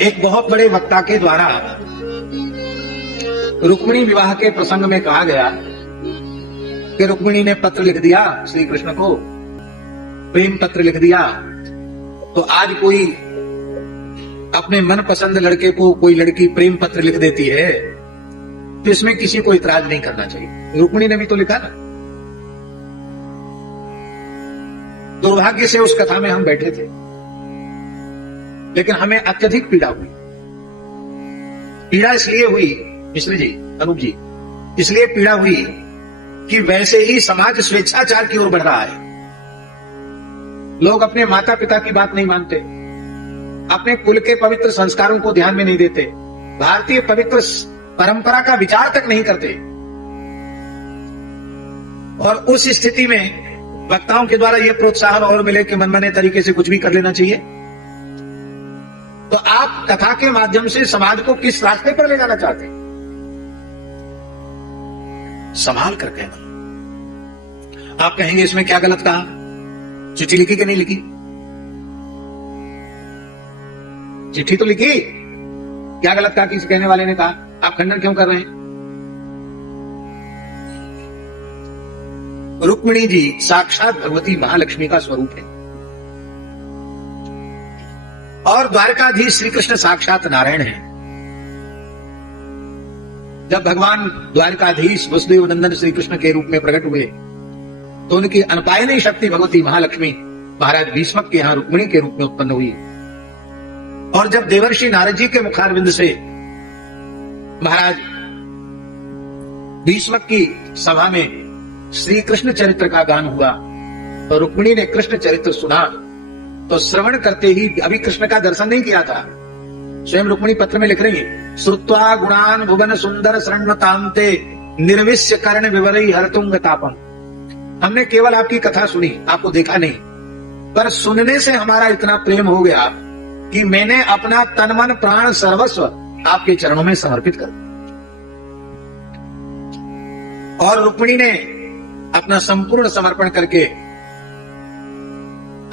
एक बहुत बड़े वक्ता के द्वारा रुक्मिणी विवाह के प्रसंग में कहा गया कि रुक्मिणी ने पत्र लिख दिया श्री कृष्ण को, प्रेम पत्र लिख दिया। तो आज कोई अपने मनपसंद लड़के को कोई लड़की प्रेम पत्र लिख देती है तो इसमें किसी को इतराज नहीं करना चाहिए। रुक्मिणी ने भी तो लिखा ना। दुर्भाग्य से उस कथा में हम बैठे थे, लेकिन हमें अत्यधिक पीड़ा हुई। पीड़ा इसलिए हुई मिश्र जी, अनूप जी, इसलिए पीड़ा हुई कि वैसे ही समाज स्वेच्छाचार की ओर बढ़ रहा है। लोग अपने माता पिता की बात नहीं मानते, अपने कुल के पवित्र संस्कारों को ध्यान में नहीं देते, भारतीय पवित्र परंपरा का विचार तक नहीं करते। और उस स्थिति में वक्ताओं के द्वारा यह प्रोत्साहन और मिले कि मनमाने तरीके से कुछ भी कर लेना चाहिए, तो आप कथा के माध्यम से समाज को किस रास्ते पर ले जाना चाहते हैं? संभाल कर कहना। आप कहेंगे इसमें क्या गलत कहा, चिट्ठी लिखी कि नहीं लिखी? चिट्ठी तो लिखी, क्या गलत कहा किसी कहने वाले ने कहा? आप खंडन क्यों कर रहे हैं? रुक्मिणी जी साक्षात भगवती महालक्ष्मी का स्वरूप है और द्वारकाधीश श्री कृष्ण साक्षात नारायण है। जब भगवान द्वारकाधीश वसुदेव नंदन श्री कृष्ण के रूप में प्रकट हुए तो उनकी अनपायनीय शक्ति भगवती महालक्ष्मी महाराज भीष्मक के यहां रुक्मिणी के रूप में उत्पन्न हुई। और जब देवर्षि नारद जी के मुखारविंद से महाराज भीष्मक की सभा में श्री कृष्ण चरित्र का गान हुआ तो रुक्मिणी ने कृष्ण चरित्र सुना, तो श्रवण करते ही अभी कृष्ण का दर्शन नहीं किया था। स्वयं रुक्मिणी पत्र में लिख रही है, श्रुत्वा गुणान भुवन सुंदर शृण्वतांते निर्विश्य कर्ण विवरई हरतुंग तापम। हमने केवल आपकी कथा सुनी, आपको देखा नहीं, पर सुनने से हमारा इतना प्रेम हो गया कि मैंने अपना तन मन प्राण सर्वस्व आपके चरणों में समर्पित कर दिया। और रुक्मिणी ने अपना संपूर्ण समर्पण करके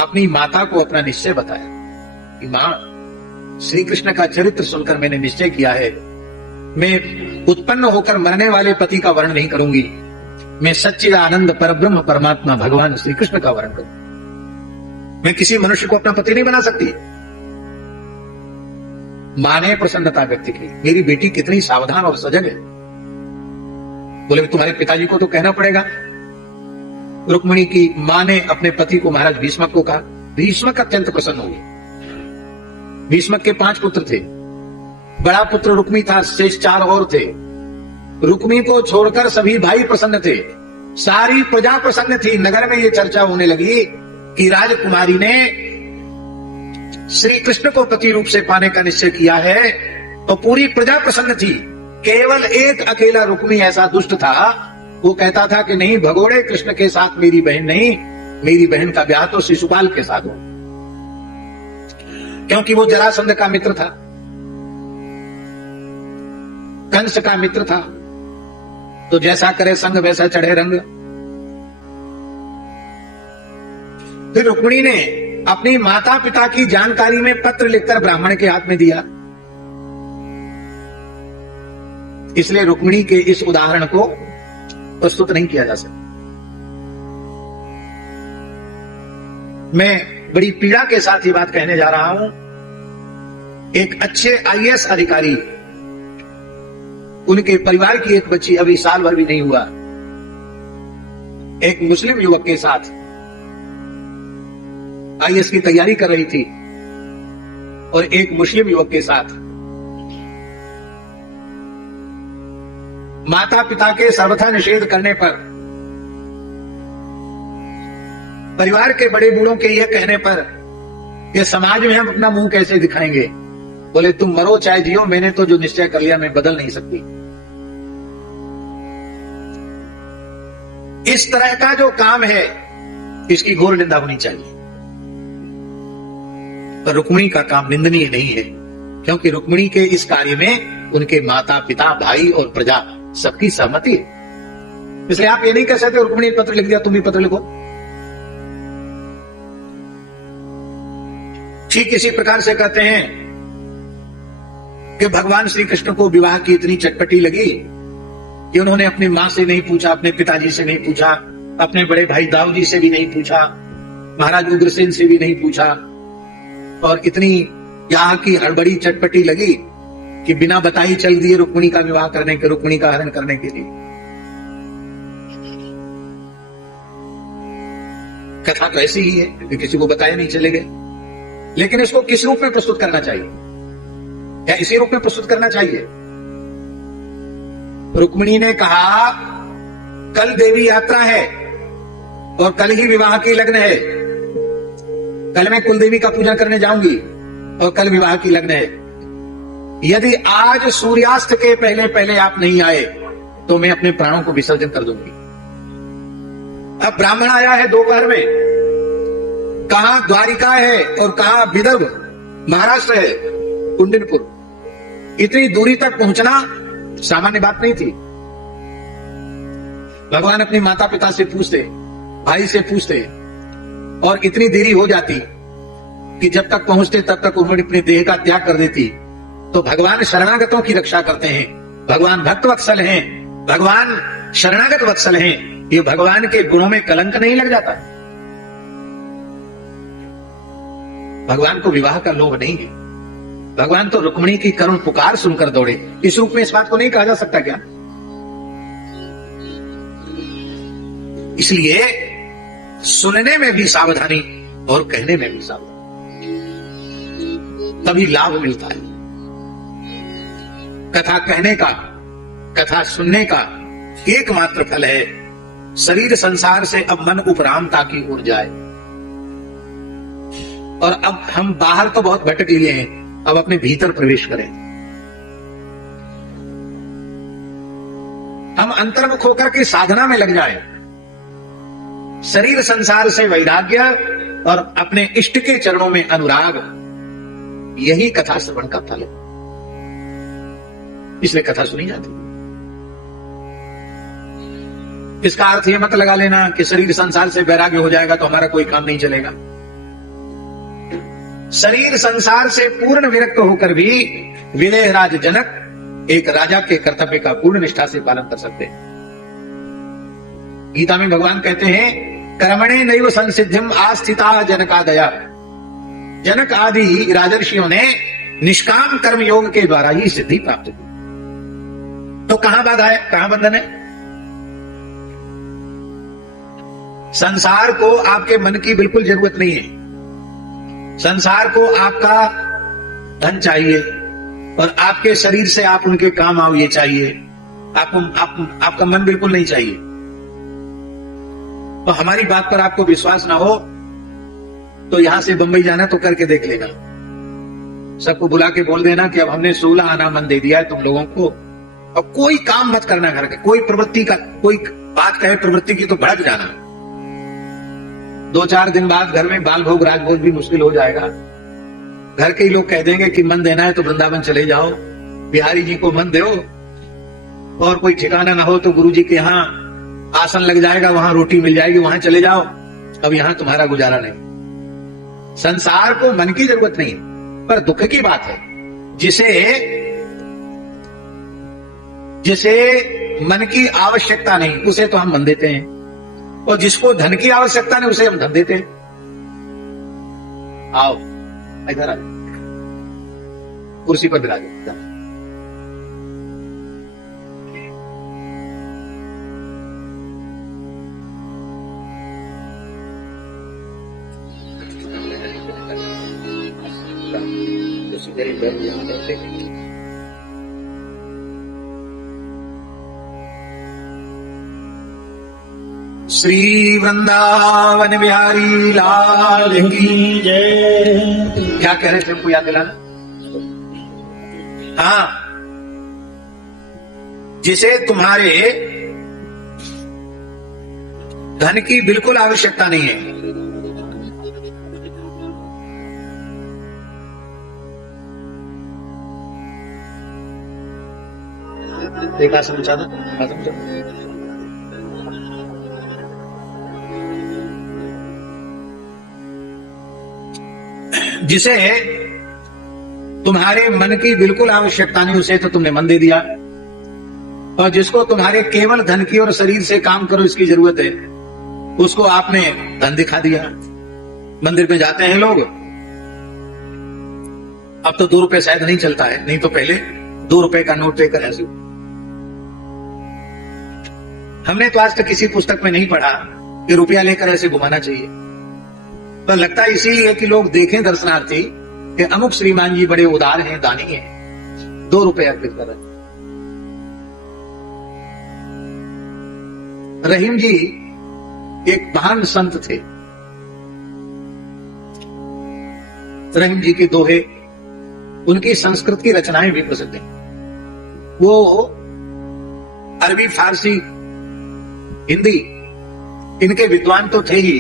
अपनी माता को अपना निश्चय बताया कि मां, श्री कृष्ण का चरित्र सुनकर मैंने निश्चय किया है, मैं उत्पन्न होकर मरने वाले पति का वर्ण नहीं करूंगी, मैं सच्चिदानंद परब्रह्म परमात्मा भगवान श्री कृष्ण का वर्ण करूंगी। मैं किसी मनुष्य को अपना पति नहीं बना सकती। मां ने प्रसन्नता व्यक्त की, मेरी बेटी कितनी सावधान और सजग है। बोले तुम्हारे पिताजी को तो कहना पड़ेगा। रुक्मिणी की मां ने अपने पति को महाराज भीष्मक को कहा। भीष्मक अत्यंत प्रसन्न हुए। भीष्मक के 5 पुत्र थे, बड़ा पुत्र रुक्मी था, शेष 4 और थे। रुक्मी को छोड़कर सभी भाई प्रसन्न थे, सारी प्रजा प्रसन्न थी। नगर में यह चर्चा होने लगी कि राजकुमारी ने श्री कृष्ण को पति रूप से पाने का निश्चय किया है, तो पूरी प्रजा प्रसन्न थी। केवल एक अकेला रुक्मी ऐसा दुष्ट था, वो कहता था कि नहीं, भगोड़े कृष्ण के साथ मेरी बहन नहीं, मेरी बहन का ब्याह तो शिशुपाल के साथ हो, क्योंकि वो जरासंध का मित्र था, कंस का मित्र था, तो जैसा करे संग वैसा चढ़े रंग। फिर रुक्मिणी ने अपनी माता पिता की जानकारी में पत्र लिखकर ब्राह्मण के हाथ में दिया। इसलिए रुक्मिणी के इस उदाहरण को प्रस्तुत नहीं किया जा सकता। मैं बड़ी पीड़ा के साथ ये बात कहने जा रहा हूं। एक अच्छे आईएएस अधिकारी, उनके परिवार की एक बच्ची, अभी साल भर भी नहीं हुआ, एक मुस्लिम युवक के साथ आईएएस की तैयारी कर रही थी और एक मुस्लिम युवक के साथ माता पिता के सर्वथा निषेध करने पर, परिवार के बड़े बूढ़ों के यह कहने पर कि समाज में हम अपना मुंह कैसे दिखाएंगे, बोले तुम मरो चाहे जियो, मैंने तो जो निश्चय कर लिया मैं बदल नहीं सकती। इस तरह का जो काम है इसकी घोर निंदा होनी चाहिए। पर रुक्मिणी का काम निंदनीय नहीं है, क्योंकि रुक्मिणी के इस कार्य में उनके माता पिता भाई और प्रजा सबकी सहमति है। इसलिए आप ये नहीं कह सकते रुक्मिणी ने पत्र लिख दिया तुम भी पत्र लिखो। ठीक इसी प्रकार से कहते हैं कि भगवान श्री कृष्ण को विवाह की इतनी चटपटी लगी कि उन्होंने अपनी मां से नहीं पूछा, अपने पिताजी से नहीं पूछा, अपने बड़े भाई दाऊ जी से भी नहीं पूछा, महाराज उग्रसेन से भी नहीं पूछा, और इतनी यहाँ की हड़बड़ी चटपटी लगी कि बिना बताई चल दिए रुक्मिणी का विवाह करने के, रुक्मिणी का हरण करने के लिए। कथा तो ऐसी ही है कि किसी को बताया नहीं चले गए, लेकिन इसको किस रूप में प्रस्तुत करना चाहिए? क्या इसी रूप में प्रस्तुत करना चाहिए? रुक्मिणी ने कहा कल देवी यात्रा है और कल ही विवाह की लग्न है, कल मैं कुलदेवी का पूजा करने जाऊंगी और कल विवाह की लग्न है। यदि आज सूर्यास्त के पहले पहले आप नहीं आए तो मैं अपने प्राणों को विसर्जन कर दूंगी। अब ब्राह्मण आया है दोपहर में, कहां द्वारिका है और कहां विदर्भ महाराष्ट्र है, कुंडनपुर, इतनी दूरी तक पहुंचना सामान्य बात नहीं थी। भगवान अपने माता पिता से पूछते, भाई से पूछते, और इतनी देरी हो जाती कि जब तक पहुंचते तब तक उन्होंने अपने देह का त्याग कर देती। तो भगवान शरणागतों की रक्षा करते हैं, भगवान भक्त वत्सल हैं, भगवान शरणागत वत्सल हैं, ये भगवान के गुणों में कलंक नहीं लग जाता। भगवान को विवाह का लोभ नहीं है, भगवान तो रुक्मिणी की करुण पुकार सुनकर दौड़े। इस रूप में इस बात को नहीं कहा जा सकता क्या? इसलिए सुनने में भी सावधानी और कहने में भी सावधानी, तभी लाभ मिलता है। कथा कहने का, कथा सुनने का एकमात्र फल है शरीर संसार से अब मन उपरामता की ओर जाए। और अब हम बाहर तो बहुत भटक लिए हैं, अब अपने भीतर प्रवेश करें। हम अंतर्मुख होकर के साधना में लग जाएं, शरीर संसार से वैराग्य और अपने इष्ट के चरणों में अनुराग, यही कथा श्रवण का फल है। इसलिए कथा सुनी जाती है। इसका अर्थ यह मत लगा लेना कि शरीर संसार से वैराग्य हो जाएगा तो हमारा कोई काम नहीं चलेगा। शरीर संसार से पूर्ण विरक्त होकर भी विदेहराज जनक एक राजा के कर्तव्य का पूर्ण निष्ठा से पालन कर सकते हैं। गीता में भगवान कहते हैं कर्मणे नैव संसिद्धिम आस्थिता जनकादया। जनक आदि राजर्षियों ने निष्काम कर्म योग के द्वारा ही सिद्धि प्राप्त की। तो कहां बाधा है, कहां बंधन है? संसार को आपके मन की बिल्कुल जरूरत नहीं है। संसार को आपका धन चाहिए और आपके शरीर से आप उनके काम आओ ये चाहिए। आपका मन बिल्कुल नहीं चाहिए। तो हमारी बात पर आपको विश्वास ना हो तो यहां से बंबई जाना तो करके देख लेना। सबको बुला के बोल देना कि अब हमने 16 आना मन दे दिया है तुम लोगों को, और कोई काम मत करना घर का, कोई प्रवृत्ति का, कोई बात कहे प्रवृत्ति की तो भड़क जाना। 2-4 दिन बाद घर में बाल भोग राजभोग भी मुश्किल हो जाएगा। घर के ही लोग कह देंगे कि मन देना है तो वृंदावन चले जाओ, बिहारी जी को मन दो, और कोई ठिकाना ना हो तो गुरु जी के यहाँ आसन लग जाएगा, वहां रोटी मिल जाएगी, वहां चले जाओ, अब यहां तुम्हारा गुजारा नहीं। संसार को मन की जरूरत नहीं, पर दुख की बात है जिसे मन की आवश्यकता नहीं उसे तो हम मन देते हैं, और जिसको धन की आवश्यकता नहीं उसे हम धन देते हैं। आओ इधर आ, कुर्सी पर बिराजो। श्री वृंदावन बिहारी लाल की जय। क्या कह रहे थे, हमको याद दिलाना? हाँ, जिसे तुम्हारे धन की बिल्कुल आवश्यकता नहीं है, देखा समझा था, जिसे तुम्हारे मन की बिल्कुल आवश्यकता नहीं उसे तो तुमने मन दे दिया, और जिसको तुम्हारे केवल धन की और शरीर से काम करो इसकी जरूरत है उसको आपने धन दिखा दिया। मंदिर में जाते हैं लोग, अब तो 2 रुपए शायद नहीं चलता है, नहीं तो पहले 2 रुपए का नोट लेकर ऐसे। हमने तो आज तक किसी पुस्तक में नहीं पढ़ा कि रुपया लेकर ऐसे घुमाना चाहिए, पर लगता है इसीलिए कि लोग देखें दर्शनार्थी कि अमुक श्रीमान जी बड़े उदार हैं, दानी हैं, 2 रुपए अर्पित कर रहे हैं। रहीम जी एक महान संत थे। रहीम जी के दोहे, उनकी संस्कृत की रचनाएं भी प्रसिद्ध हैं। वो अरबी, फारसी, हिंदी इनके विद्वान तो थे ही,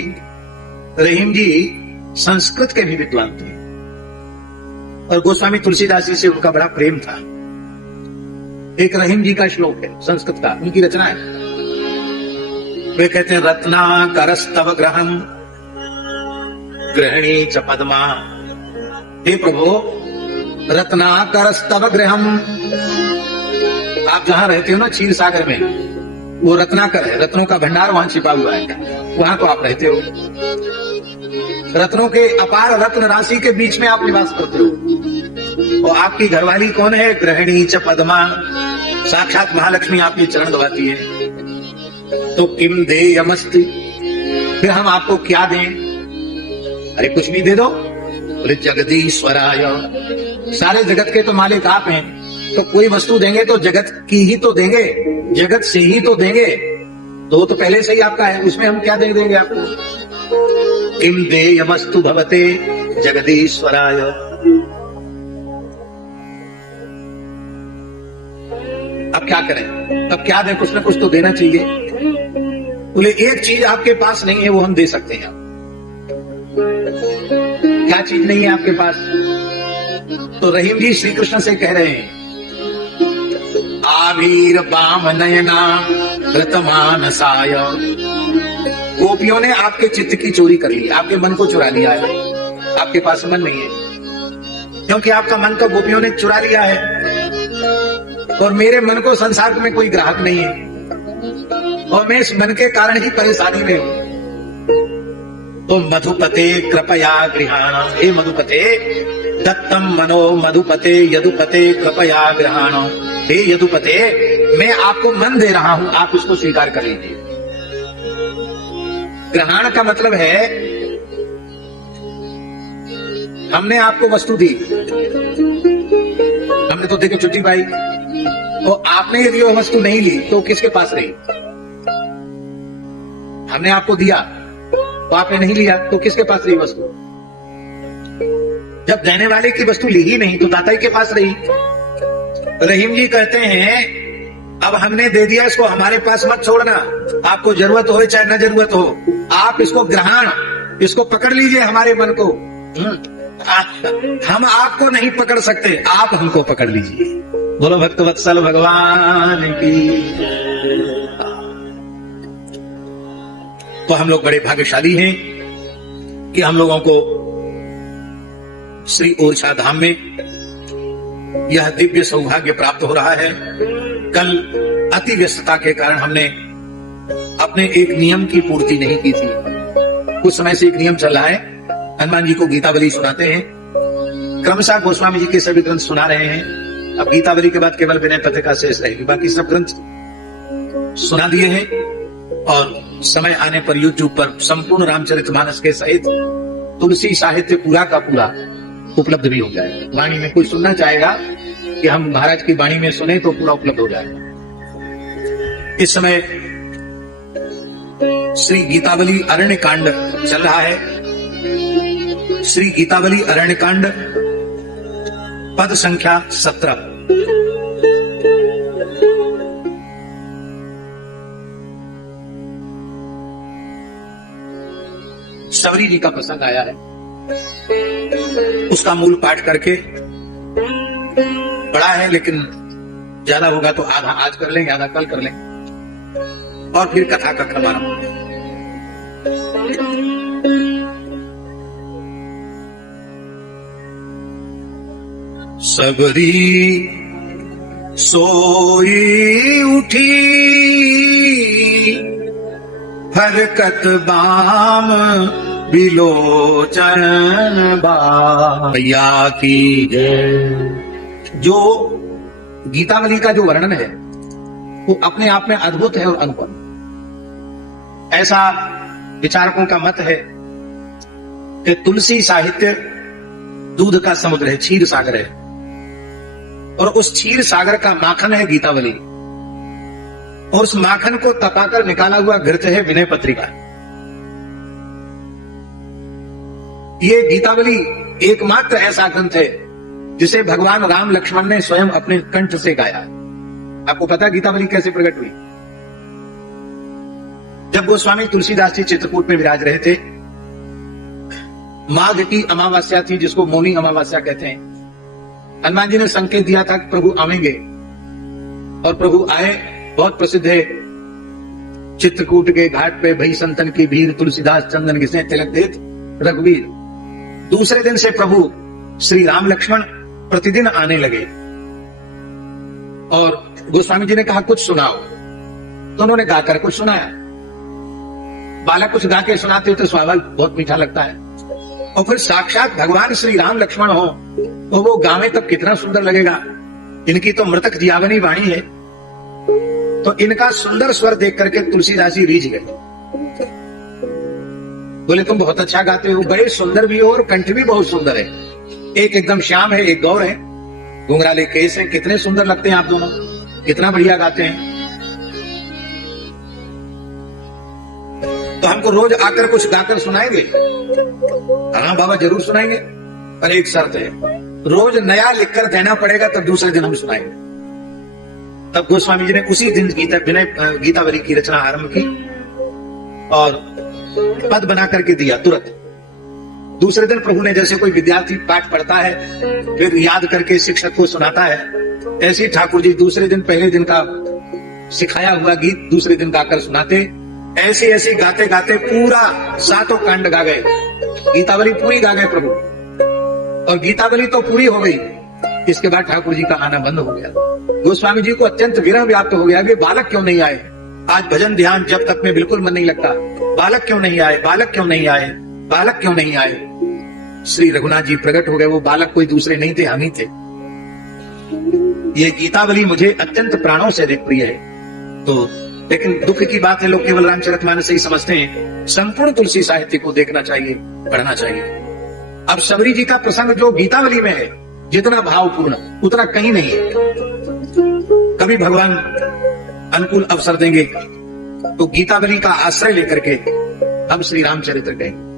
रहीम जी संस्कृत के भी विद्वान थे और गोस्वामी तुलसीदास जी से उनका बड़ा प्रेम था। एक रहीम जी का श्लोक है संस्कृत का, उनकी रचना है। वे कहते हैं, रत्नाकरस्तव ग्रहम गृहिणी च पद्मा। हे प्रभु, रत्नाकरस्तव गृहम, आप जहां रहते हो ना क्षीर सागर में, वो रत्नाकर है, रत्नों का भंडार वहां छिपा हुआ है, वहां तो आप रहते हो। रत्नों के अपार रत्न राशि के बीच में आप निवास करते हो। और आपकी घरवाली कौन है? गृहिणी च पद्मा, साक्षात महालक्ष्मी आपके चरण दबाती है। तो किम देयमस्ति, फिर हम आपको क्या दें? अरे कुछ भी दे दो। बोले जगदीश्वराय, सारे जगत के तो मालिक आप हैं, तो कोई वस्तु देंगे तो जगत की ही तो देंगे, जगत से ही तो देंगे, तो पहले से ही आपका है, उसमें हम क्या दे देंगे आपको? किम देयमस्तु भवते जगदीश्वराय। अब क्या करें, अब क्या दें? कुछ ना कुछ तो देना चाहिए। बोले एक चीज आपके पास नहीं है, वो हम दे सकते हैं। क्या चीज नहीं है आपके पास? तो रहीम जी श्री कृष्ण से कह रहे हैं, आवीर बाम नयना ऋतमानसाय। गोपियों ने आपके चित्त की चोरी कर ली, आपके मन को चुरा लिया है, आपके पास मन नहीं है, क्योंकि आपका मन तो गोपियों ने चुरा लिया है। और मेरे मन को संसार में कोई ग्राहक नहीं है, और मैं इस मन के कारण ही परेशानी में हूं। तो मधुपते कृपया गृहाण, हे मधुपते, दत्तम मनो मधुपते यदुपते कृपया गृहाण। हे यदुपते, मैं आपको मन दे रहा हूं, आप उसको स्वीकार कर लीजिए। ग्रहण का मतलब है हमने आपको वस्तु दी, हमने तो देकर छुट्टी पाई, और आपने यदि वो वस्तु नहीं ली तो किसके पास रही? हमने आपको दिया तो आपने नहीं लिया तो किसके पास रही वस्तु? जब देने वाले की वस्तु ली ही नहीं तो दाता ही के पास रही। रहीम जी कहते हैं, अब हमने दे दिया, इसको हमारे पास मत छोड़ना, आपको जरूरत हो चाहे न जरूरत हो, आप इसको ग्रहण, इसको पकड़ लीजिए हमारे मन को। हम आपको नहीं पकड़ सकते, आप हमको पकड़ लीजिए। बोलो भक्तवत्सल भगवान की। तो हम लोग बड़े भाग्यशाली हैं कि हम लोगों को श्री ओरछा धाम में यह दिव्य सौभाग्य प्राप्त हो रहा है। कल अति व्यस्तता के कारण हमने अपने एक नियम की पूर्ति नहीं की थी। कुछ समय से एक नियम चल रहा है, हनुमान जी को गीतावली सुनाते हैं, क्रमशः गोस्वामी जी के सभी ग्रंथ सुना रहे हैं। अब गीतावली के बाद केवल विनय पत्रिका शेष रहेगी, बाकी सब ग्रंथ सुना दिए हैं। और समय आने पर YouTube पर संपूर्ण रामचरितमानस के सहित तुलसी साहित्य पूरा का पूरा उपलब्ध भी हो जाएगा। वाणी में कोई सुनना चाहेगा कि हम महाराज की वाणी में सुने तो पूरा उपलब्ध हो जाएगा। इस समय श्री गीतावली अरण्य कांड चल रहा है। श्री गीतावली अरण्य कांड पद संख्या 17। सबरी जी का प्रसंग आया है, उसका मूल पाठ करके बड़ा है, लेकिन ज्यादा होगा तो आधा आज कर लेंगे, आधा कल कर लेंगे, और फिर कथा का क्रम आरंभ। सबरी सोई उठी, हरकत बाम बिलोचन भैया की जय। जो गीतावली का जो वर्णन है वो अपने आप में अद्भुत है और अनुपम। ऐसा विचारकों का मत है कि तुलसी साहित्य दूध का समुद्र है, क्षीर सागर है, और उस क्षीर सागर का माखन है गीतावली, और उस माखन को तपाकर निकाला हुआ घृत है विनय पत्रिका। ये गीतावली एकमात्र ऐसा ग्रंथ है जिसे भगवान राम लक्ष्मण ने स्वयं अपने कंठ से गाया। आपको पता गीतावली कैसे प्रकट हुई? जब गोस्वामी तुलसीदास जी चित्रकूट में विराज रहे थे, माघ की अमावस्या थी जिसको मौनी अमावस्या कहते हैं। हनुमान जी ने संकेत दिया था कि प्रभु आवेंगे, और प्रभु आए। बहुत प्रसिद्ध है, चित्रकूट के घाट पे भई संतन की भीड़, तुलसीदास चंदन घिसे तिलक देत रघुवीर। दूसरे दिन से प्रभु श्री राम लक्ष्मण प्रतिदिन आने लगे, और गोस्वामी जी ने कहा कुछ सुनाओ, तो उन्होंने गाकर कुछ सुनाया। बालक कुछ गा के सुनाते तो स्वाभाविक बहुत मीठा लगता है, और फिर साक्षात भगवान श्री राम लक्ष्मण हो तो वो गावे तब कितना सुंदर लगेगा। इनकी तो मृतक जियावनी वाणी है, तो इनका सुंदर स्वर देख करके तुलसीदास जी रीझ गए। बोले तुम बहुत अच्छा गाते हो, बड़े सुंदर भी हो और कंठ भी बहुत सुंदर है। एक एकदम श्याम है, एक गौर है, घुंघराले केस है, कितने सुंदर लगते हैं आप दोनों, कितना बढ़िया गाते हैं। तो हमको रोज आकर कुछ गाकर सुनाएंगे? हाँ बाबा जरूर सुनाएंगे, पर एक शर्त है, रोज नया लिखकर देना पड़ेगा, तब दूसरे दिन हम सुनाएंगे। तब गोस्वामी जी ने उसी दिन गीतावली की रचना आरंभ की और पद बना करके दिया तुरंत। दूसरे दिन प्रभु ने, जैसे कोई विद्यार्थी पाठ पढ़ता है फिर याद करके शिक्षक को सुनाता है, ऐसे ठाकुर जी दूसरे दिन पहले दिन का सिखाया हुआ गीत दूसरे दिन गाकर सुनाते। ऐसे ऐसे गाते गाते पूरा 7 कांड गा गए, गीतावली पूरी गा गए प्रभु। और गीतावली तो पूरी हो गई, इसके बाद ठाकुर जी का आना बंद हो गया। गोस्वामी जी को अत्यंत विरह व्याप्त हो गया कि बालक क्यों नहीं आए, आज भजन ध्यान जब तक में बिल्कुल मन नहीं लगता, बालक क्यों नहीं आए, बालक क्यों नहीं आए, बालक क्यों नहीं आए। श्री रघुनाथ जी प्रकट हो गए, वो बालक कोई दूसरे नहीं थे, हम ही थे। ये गीतावली मुझे अत्यंत प्राणों से अधिक प्रिय है। तो लेकिन दुख की बात है, लोग केवल रामचरितमानस से ही समझते हैं। संपूर्ण तुलसी साहित्य को देखना चाहिए, पढ़ना चाहिए। अब शबरी जी का प्रसंग जो गीतावली में है, जितना भावपूर्ण उतना कहीं नहीं है। कभी भगवान अनुकूल अवसर देंगे तो गीतावली का आश्रय लेकर के हम श्री रामचरित्र कहेंगे।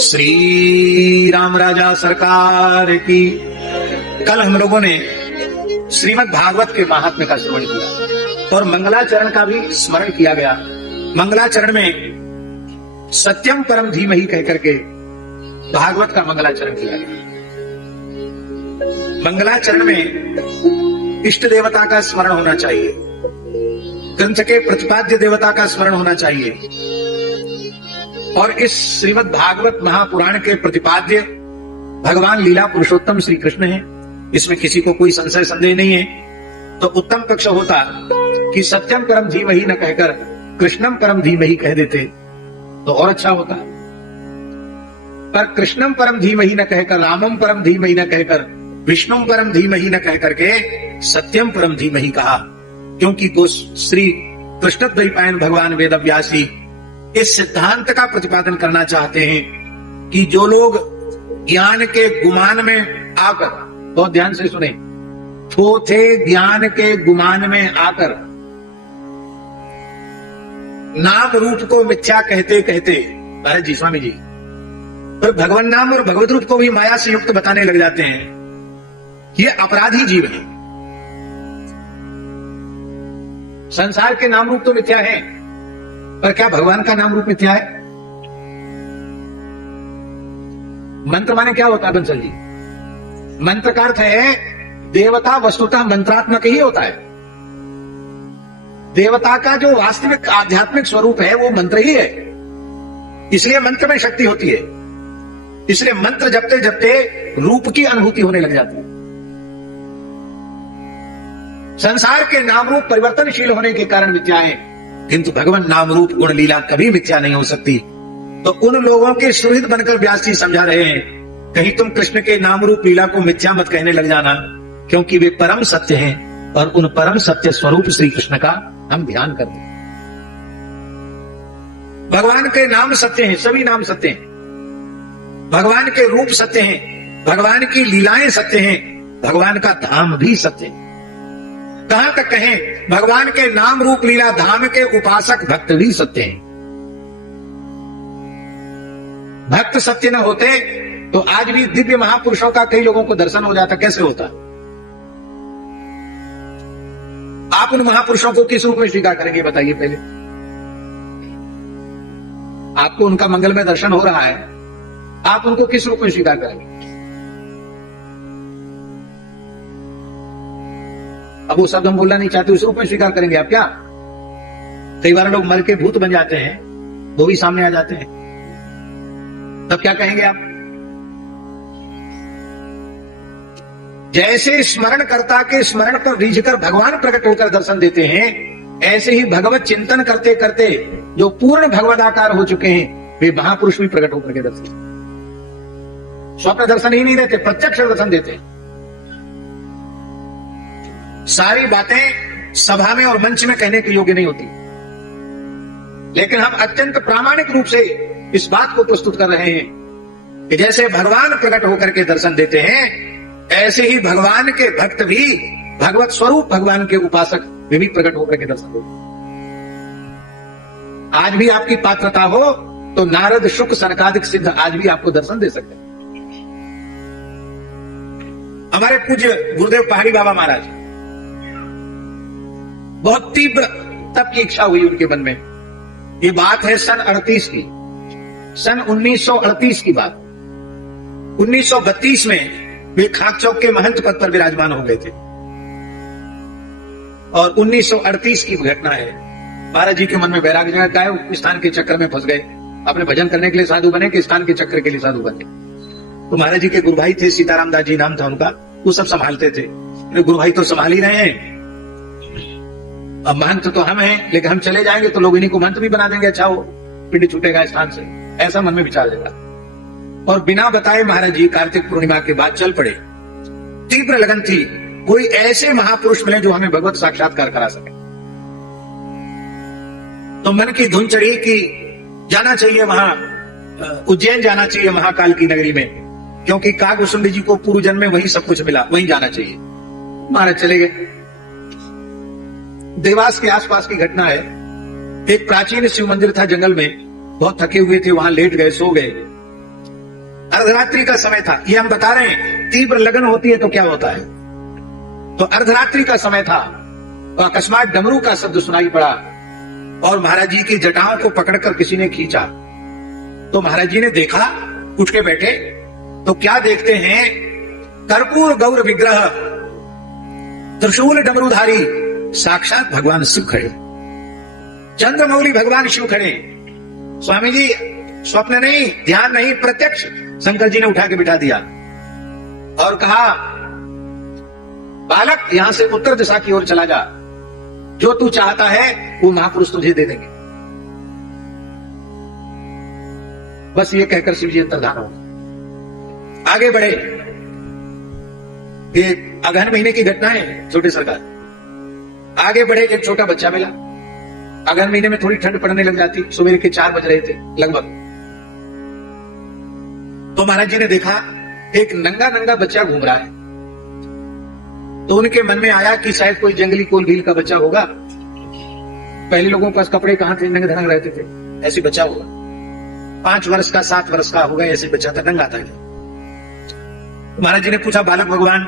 श्री राम राजा सरकार की। कल हम लोगों ने श्रीमद् भागवत के महात्म्य का श्रवण किया और मंगलाचरण का भी स्मरण किया गया। मंगलाचरण में सत्यम परम धीमहि कह करके भागवत का मंगलाचरण किया गया। मंगलाचरण में इष्ट देवता का स्मरण होना चाहिए, ग्रंथ के प्रतिपाद्य देवता का स्मरण होना चाहिए, और इस श्रीमद् भागवत महापुराण के प्रतिपाद्य भगवान लीला पुरुषोत्तम श्री कृष्ण है, इसमें किसी को कोई संशय संदेह नहीं है। तो उत्तम पक्ष होता कि सत्यम परम धीमहि न कहकर कृष्णम परम धीमहि कह देते तो और अच्छा होता। पर कृष्णम परम धीमहि न कहकर, रामम परम धीमहि न कहकर, विष्णुम परम धीमहि न कह करके सत्यम परम धीमहि कहा, क्योंकि श्री कृष्णद्वैपायन भगवान वेदव्यास जी इस सिद्धांत का प्रतिपादन करना चाहते हैं कि जो लोग ज्ञान के गुमान में आकर, बहुत ध्यान से सुने, थोथे ज्ञान के गुमान में आकर नाम रूप को मिथ्या कहते कहते, अरे जी स्वामी जी, पर भगवान नाम और भगवत रूप को भी माया से युक्त बताने लग जाते हैं, ये अपराधी जीव है। संसार के नाम रूप तो मिथ्या है, पर क्या भगवान का नाम रूप मिथ्या है? मंत्र माने क्या होता है बंसल जी? मंत्र का अर्थ है देवता वस्तुतः मंत्रात्मक ही होता है। देवता का जो वास्तविक आध्यात्मिक स्वरूप है वो मंत्र ही है, इसलिए मंत्र में शक्ति होती है। इसलिए मंत्र जपते जपते रूप की अनुभूति होने लग जाती है। संसार के नाम रूप परिवर्तनशील होने के कारण मिथ्या है, किंतु भगवान नाम रूप गुण लीला कभी मिथ्या नहीं हो सकती। तो उन लोगों के सुहृद बनकर व्यास जी समझा रहे हैं, कहीं तुम कृष्ण के नाम रूप लीला को मिथ्या मत कहने लग जाना, क्योंकि वे परम सत्य हैं और उन परम सत्य स्वरूप श्री कृष्ण का हम ध्यान करते हैं। भगवान के नाम सत्य हैं, सभी नाम सत्य हैं। भगवान के रूप सत्य हैं, भगवान की लीलाएं सत्य हैं, भगवान का धाम भी सत्य है। कहां तक कहें, भगवान के नाम रूप लीला धाम के उपासक भक्त भी सत्य हैं। भक्त सत्य न होते तो आज भी दिव्य महापुरुषों का कई लोगों को दर्शन हो जाता। कैसे होता? आप उन महापुरुषों को किस रूप में स्वीकार करेंगे बताइए पहले। आपको उनका मंगलमय दर्शन हो रहा है, आप उनको किस रूप में स्वीकार करेंगे? अब वो शब्द हम बोलना नहीं चाहते, उस रूप में स्वीकार करेंगे आप क्या? कई बार लोग मर के भूत बन जाते हैं, वो भी सामने आ जाते हैं, तब क्या कहेंगे आप? जैसे स्मरणकर्ता के स्मरण पर रीझकर भगवान प्रकट होकर दर्शन देते हैं, ऐसे ही भगवत चिंतन करते करते जो पूर्ण भगवदाकार हो चुके हैं, वे महापुरुष भी प्रकट होकर के दर्शन, स्वप्न दर्शन ही नहीं देते, प्रत्यक्ष दर्शन देते। सारी बातें सभा में और मंच में कहने के योग्य नहीं होती, लेकिन हम अत्यंत प्रामाणिक रूप से इस बात को प्रस्तुत कर रहे हैं कि जैसे भगवान प्रकट होकर के दर्शन देते हैं, ऐसे ही भगवान के भक्त भी, भगवत स्वरूप भगवान के उपासक वे भी प्रकट होकर के दर्शन देते। आज भी आपकी पात्रता हो तो नारद शुक सनकादिक सिद्ध आज भी आपको दर्शन दे सकते हैं। हमारे पूज्य गुरुदेव पहाड़ी बाबा महाराज, बहुत तीव्र तप की इच्छा हुई उनके मन में। ये बात है सन 38 की, सन 1938 की बात। 1932 में वे खाक चौक के महंत पद पर विराजमान हो गए थे और 1938 की घटना है। महाराज जी के मन में वैराग्य जगह का है, स्थान के चक्कर में फंस गए। अपने भजन करने के लिए साधु बने कि स्थान के चक्कर के लिए साधु बने। तो महाराज जी के गुरु भाई थे, सीताराम दास जी नाम था उनका, वो सब संभालते थे। गुरु भाई तो संभाल ही रहे हैं, अब महंत तो हम हैं, लेकिन हम चले जाएंगे तो लोग इन्हीं को महंत भी बना देंगे, अच्छा हो पिंड छूटेगा स्थान से, ऐसा मन में विचार लेगा। और बिना बताए महाराज जी कार्तिक पूर्णिमा के बाद चल पड़े। तीव्र लगन थी, कोई ऐसे महापुरुष मिले जो हमें भगवत साक्षात्कार करा सके। तो मन की धुन चढ़ी कि जाना चाहिए वहां, उज्जैन जाना चाहिए महाकाल की नगरी में, क्योंकि कागभूषुंडी जी को पूर्व जन्म में वही सब कुछ मिला, वहीं जाना चाहिए। महाराज चले गए। देवास के आसपास की घटना है। एक प्राचीन शिव मंदिर था जंगल में, बहुत थके हुए थे, वहां लेट गए, सो गए। अर्धरात्रि का समय था। ये हम बता रहे हैं, तीव्र लगन होती है तो क्या होता है। तो अर्धरात्रि का समय था तो अकस्मात डमरू का शब्द सुनाई पड़ा और महाराज जी की जटाओं को पकड़कर किसी ने खींचा। तो महाराज जी ने देखा, उठ के बैठे, तो क्या देखते हैं, कर्पूर गौर विग्रह, त्रिशूल डमरूधारी साक्षात भगवान शिव खड़े, चंद्रमौली भगवान शिव खड़े। स्वामी जी स्वप्न नहीं, ध्यान नहीं, प्रत्यक्ष। शंकर जी ने उठा के बिठा दिया और कहा, बालक यहां से उत्तर दिशा की ओर चला जा, जो तू चाहता है वो महापुरुष तुझे दे देंगे। बस ये कहकर शिव जी अंतर्धान हो आगे बढ़े। ये अगहन महीने की घटना है, छोटे सरकार। आगे बढ़े, एक छोटा बच्चा मिला। अगहन महीने में थोड़ी ठंड पड़ने लग जाती, सुबह के 4 बज रहे थे लगभग। तो महाराज जी ने देखा एक नंगा नंगा बच्चा घूम रहा है। तो उनके मन में आया कि शायद कोई जंगली कोल भील का बच्चा होगा। पहले लोगों के पास कपड़े कहां थे, नंगे धड़ंग रहते थे, ऐसे बच्चा होगा। 5 वर्ष का 7 वर्ष का होगा, ऐसे बच्चा था, नंगा था। महाराज जी ने पूछा, बालक भगवान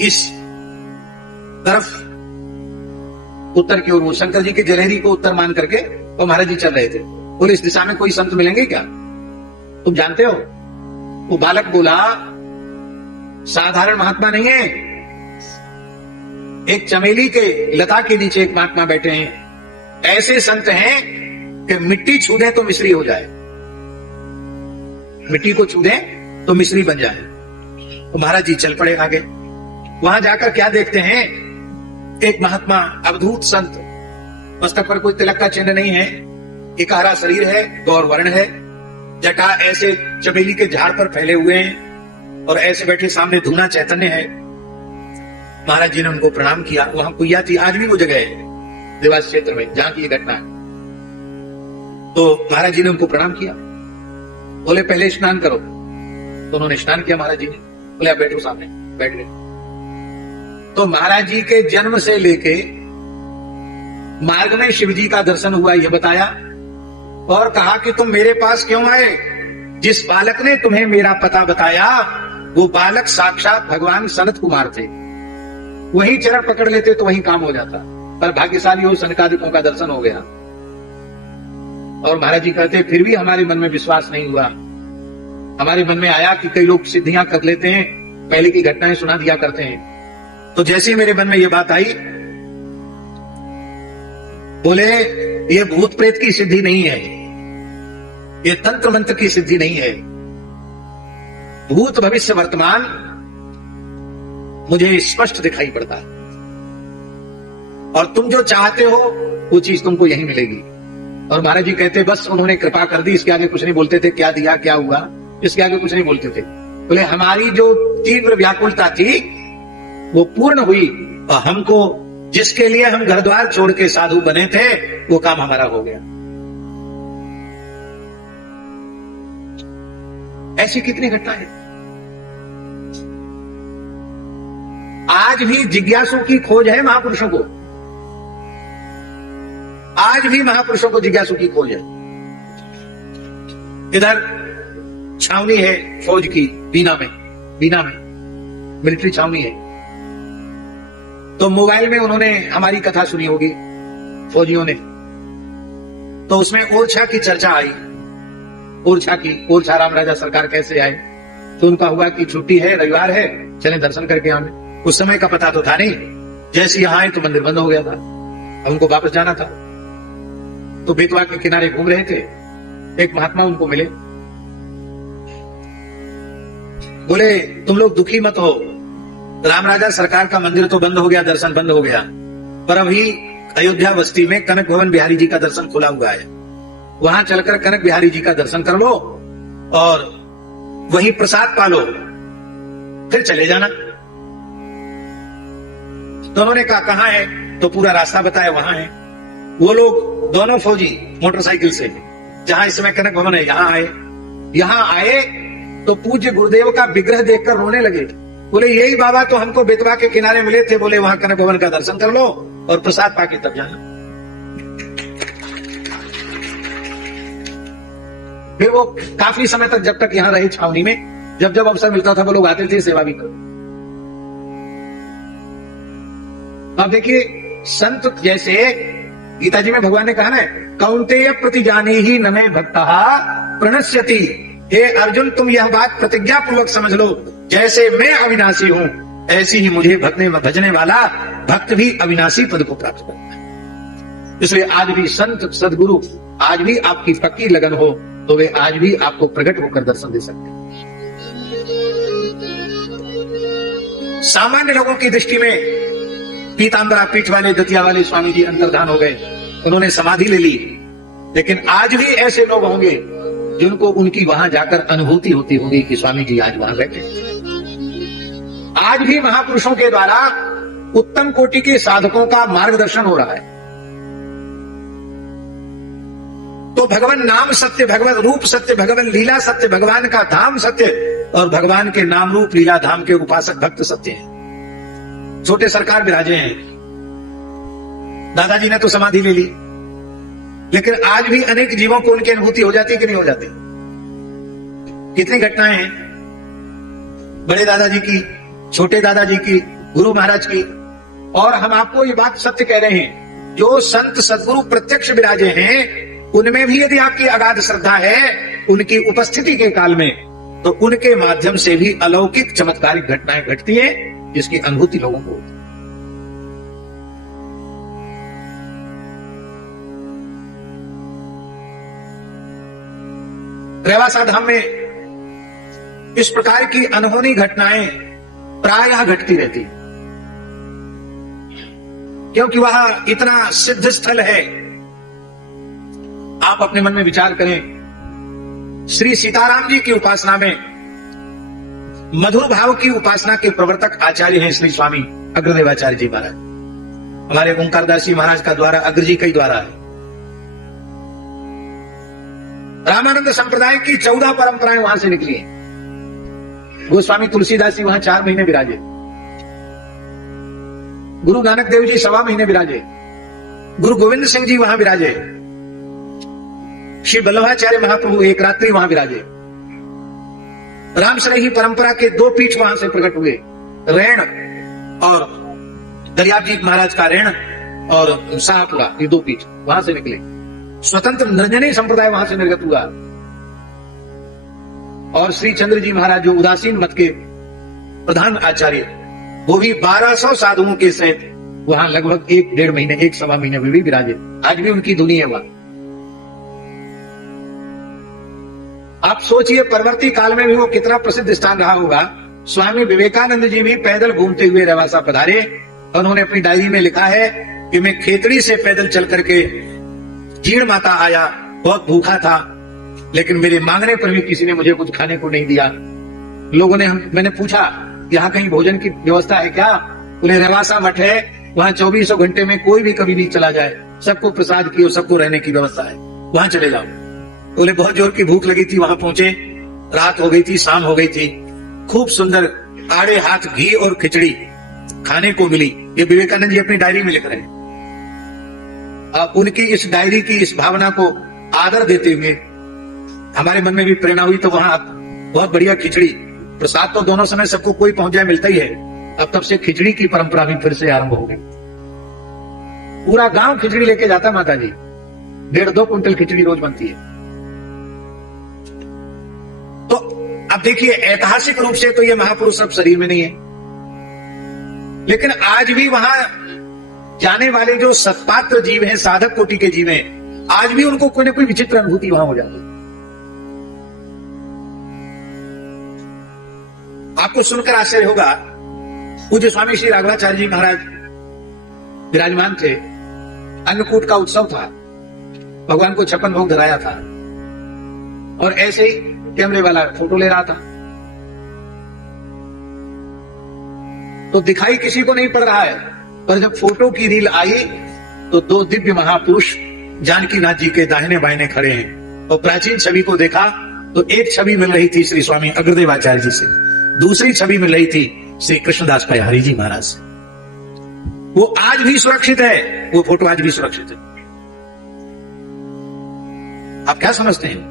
इस तरफ उत्तर की ओर, वो शंकर जी के जलेरी को उत्तर मान करके तो महाराज जी चल रहे थे। बोले, इस दिशा में कोई संत मिलेंगे क्या, तुम जानते हो? वो बालक बोला, साधारण महात्मा नहीं है, एक चमेली के लता के नीचे एक महात्मा बैठे हैं, ऐसे संत हैं कि मिट्टी छू दे तो मिश्री हो जाए। मिट्टी को छू दें तो मिश्री बन जाए। तो महाराज जी चल पड़े आगे। वहां जाकर क्या देखते हैं, एक महात्मा अवधूत संत, मस्तक पर कोई तिलक का चिन्ह नहीं है, एक हरा शरीर है, गौर वर्ण है, जटा ऐसे चमेली के झाड़ पर फैले हुए हैं और ऐसे बैठे, सामने धूना चैतन्य है। महाराज जी ने उनको प्रणाम किया। वहां कुइया थी, आज भी वो जगह है देवास क्षेत्र में जहां की ये घटना है। तो महाराज जी ने उनको प्रणाम किया, बोले पहले स्नान करो। तो उन्होंने स्नान किया महाराज जी ने। बोले आप बैठो, सामने बैठ गए। तो महाराज जी के जन्म से लेके मार्ग में शिव जी का दर्शन हुआ यह बताया और कहा कि तुम मेरे पास क्यों आए। जिस बालक ने तुम्हें मेरा पता बताया वो बालक साक्षात भगवान सनत कुमार थे। वही चरण पकड़ लेते तो वही काम हो जाता, पर भाग्यशाली हो सनकादिकों का दर्शन हो गया। और महाराज जी कहते फिर भी हमारे मन में विश्वास नहीं हुआ। हमारे मन में आया कि कई लोग सिद्धियां कर लेते हैं, पहले की घटनाएं सुना दिया करते हैं। तो जैसे ही मेरे मन में यह बात आई, बोले ये भूत प्रेत की सिद्धि नहीं है, ये तंत्र मंत्र की सिद्धि नहीं है, भूत भविष्य वर्तमान मुझे स्पष्ट दिखाई पड़ता है और तुम जो चाहते हो वो चीज तुमको यही मिलेगी। और महाराज जी कहते बस उन्होंने कृपा कर दी, इसके आगे कुछ नहीं बोलते थे। क्या दिया क्या हुआ इसके आगे कुछ नहीं बोलते थे। बोले हमारी जो तीव्र व्याकुलता थी वो पूर्ण हुई और हमको जिसके लिए हम घर द्वार छोड़ के साधु बने थे वो काम हमारा हो गया। ऐसी कितनी घटना है। आज भी जिज्ञासु की खोज है महापुरुषों को, आज भी महापुरुषों को जिज्ञासु की खोज है। इधर छावनी है फौज की, बीना में मिलिट्री छावनी है। तो मोबाइल में उन्होंने हमारी कथा सुनी होगी फौजियों ने, तो उसमें ओरछा की चर्चा आई। ओरछा राम राजा सरकार कैसे आए। तो उनका हुआ कि छुट्टी है, रविवार है, चलें दर्शन करके आने। उस समय का पता तो था नहीं, जैसे यहां आए तो मंदिर बंद हो गया था, उनको वापस जाना था। तो बेतवा के किनारे घूम रहे थे, एक महात्मा उनको मिले। बोले तुम लोग दुखी मत हो, राम राजा सरकार का मंदिर तो बंद हो गया, दर्शन बंद हो गया, पर अभी अयोध्या बस्ती में कनक भवन बिहारी जी का दर्शन खुला हुआ है। वहां चलकर कनक बिहारी जी का दर्शन कर लो और वहीं प्रसाद पालो, फिर चले जाना। तो उन्होंने कहा कहां है। तो पूरा रास्ता बताया, वहां है। वो लोग दोनों फौजी मोटरसाइकिल से जहां इस समय कनक भवन है यहां आए तो पूज्य गुरुदेव का विग्रह देखकर रोने लगे। बोले यही बाबा तो हमको बेतवा के किनारे मिले थे। बोले वहां कनक भवन का दर्शन कर लो और प्रसाद पाके तब जाना। फिर वो काफी समय तक, जब तक यहां रहे छावनी में, जब जब अवसर मिलता था वो लोग आते थे, सेवा भी करते। अब देखिए संत, जैसे गीता जी में भगवान ने कहा ना, कौन्तेय प्रतिजाने ही न मे भक्तः प्रणश्यति। हे अर्जुन तुम यह बात प्रतिज्ञा पूर्वक समझ लो, जैसे मैं अविनाशी हूं ऐसी ही मुझे भजने वाला भक्त भी अविनाशी पद को प्राप्त करता है। इसलिए आज भी संत सदगुरु, आज भी आपकी पक्की लगन हो तो वे आज भी आपको प्रकट होकर दर्शन दे सकते हैं। सामान्य लोगों की दृष्टि में पीतांबरा पीठ वाले दतिया वाले स्वामी जी अंतर्धान हो गए, उन्होंने समाधि ले ली, लेकिन आज भी ऐसे लोग होंगे जिनको उनकी वहां जाकर अनुभूति होती होगी कि स्वामी जी आज वहां बैठे। आज भी महापुरुषों के द्वारा उत्तम कोटि के साधकों का मार्गदर्शन हो रहा है। तो भगवान नाम सत्य, भगवत रूप सत्य, भगवान लीला सत्य, भगवान का धाम सत्य और भगवान के नाम रूप लीला धाम के उपासक भक्त सत्य हैं। छोटे सरकार विराजे हैं, दादाजी ने तो समाधि ले ली, लेकिन आज भी अनेक जीवों को उनकी अनुभूति हो जाती है कि नहीं हो जाती। कितनी घटनाएं हैं बड़े दादाजी की, छोटे दादाजी की, गुरु महाराज की। और हम आपको ये बात सत्य कह रहे हैं, जो संत सदगुरु प्रत्यक्ष विराजे हैं उनमें भी यदि आपकी अगाध श्रद्धा है उनकी उपस्थिति के काल में, तो उनके माध्यम से भी अलौकिक चमत्कारिक घटनाएं घटती हैं जिसकी अनुभूति लोगों को होती है। रेवासा धाम में इस प्रकार की अनहोनी घटनाएं प्रायः घटती रहती, क्योंकि वह इतना सिद्ध स्थल है। आप अपने मन में विचार करें, श्री सीताराम जी की उपासना में मधुर भाव की उपासना के प्रवर्तक आचार्य हैं श्री स्वामी अग्रदेवाचार्य जी महाराज। हमारे ओंकारदास जी महाराज का द्वारा अग्र जी का ही द्वारा है। रामानंद संप्रदाय की 14 परंपराएं वहां से निकली हैं। गोस्वामी तुलसीदास जी वहां 4 महीने विराजे, गुरु नानक देव जी 1.25 महीने विराजे, गुरु गोविंद सिंह जी वहां विराजे, श्री वल्लभाचार्य महाप्रभु 1 रात्रि वहां विराजे। रामसनेही परंपरा के 2 पीठ वहां से प्रकट हुए, रैण और दरियाब जी महाराज का रैण और शाहपुरा, ये 2 पीठ वहां से निकले। स्वतंत्र निरंजनी संप्रदाय वहां से निर्गत हुआ, और श्री चंद्र जी महाराज जो उदासीन मत के प्रधान आचार्य, वो भी 1200 साधुओं के सहित वहां लगभग 1-1.5 महीने 1-1.25 महीने में भी विराजे। आज भी उनकी धुनी है वहां। आप सोचिए परवर्ती काल में भी वो कितना प्रसिद्ध स्थान रहा होगा। स्वामी विवेकानंद जी भी पैदल घूमते हुए रेवासा पधारे, और उन्होंने अपनी डायरी में लिखा है कि मैं खेतड़ी से पैदल चल करके जीण माता आया, बहुत भूखा था, लेकिन मेरे मांगने पर भी किसी ने मुझे कुछ खाने को नहीं दिया। लोगों ने मैंने पूछा यहाँ कहीं भोजन की व्यवस्था है क्या? उन्हें रेवासा मठ है, वहां 24 घंटे में कोई भी कभी भी चला जाए, सबको प्रसाद की और सबको रहने की व्यवस्था है, वहां चले जाओ। उन्हें बहुत जोर की भूख लगी थी, वहां पहुंचे, रात हो गई थी, शाम हो गई थी, खूब सुंदर आड़े हाथ घी और खिचड़ी खाने को मिली। ये विवेकानंद जी अपनी डायरी में लिख रहे हैं। अब उनकी इस डायरी की इस भावना को आदर देते हुए हमारे मन में भी प्रेरणा हुई, तो वहां बहुत बढ़िया खिचड़ी, प्रसाद तो दोनों समय सबको कोई पहुंच जाए मिलता ही है। अब तब से खिचड़ी की परंपरा भी फिर से आरंभ हो गई। पूरा गांव खिचड़ी लेके जाता माता जी, 1.5-2 कुंटल खिचड़ी रोज बनती है। तो अब देखिए, ऐतिहासिक रूप से तो ये महापुरुष सब शरीर में नहीं है, लेकिन आज भी वहां जाने वाले जो सत्पात्र जीव हैं, साधक कोटि के जीव हैं, आज भी उनको कोई ना कोई विचित्र अनुभूति वहां हो जाती है। आपको सुनकर आश्चर्य होगा, पूज्य स्वामी श्री राघवाचार्य जी महाराज विराजमान थे, अन्नकूट का उत्सव था, भगवान को 56 भोग धराया था, और ऐसे ही कैमरे वाला फोटो ले रहा था, तो दिखाई किसी को नहीं पड़ रहा है, पर जब फोटो की रील आई तो 2 दिव्य महापुरुष जानकी नाथ जी के दाहिने बाहिने खड़े हैं, और प्राचीन छवि को देखा तो एक छवि मिल रही थी श्री स्वामी अग्रदेवाचार्य जी से, दूसरी छवि मिल रही थी श्री कृष्णदास पयहारी जी महाराज से। वो आज भी सुरक्षित है, वो फोटो आज भी सुरक्षित है। आप क्या समझते हैं?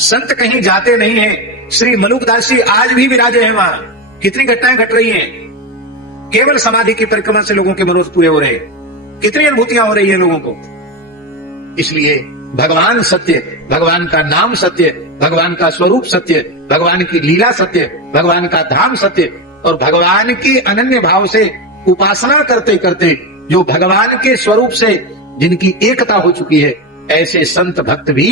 संत कहीं जाते नहीं हैं। श्री मलुकदास जी आज भी विराजे हैं वहां। कितनी घटनाएं घट रही हैं, केवल समाधि की परिक्रमा से लोगों के मनोरथ पूरे हो रहे हैं, कितनी अनुभूतियां हो रही है लोगों को। इसलिए भगवान सत्य, भगवान का नाम सत्य, भगवान का स्वरूप सत्य, भगवान की लीला सत्य, भगवान का धाम सत्य, और भगवान की अनन्य भाव से उपासना करते करते जो भगवान के स्वरूप से जिनकी एकता हो चुकी है, ऐसे संत भक्त भी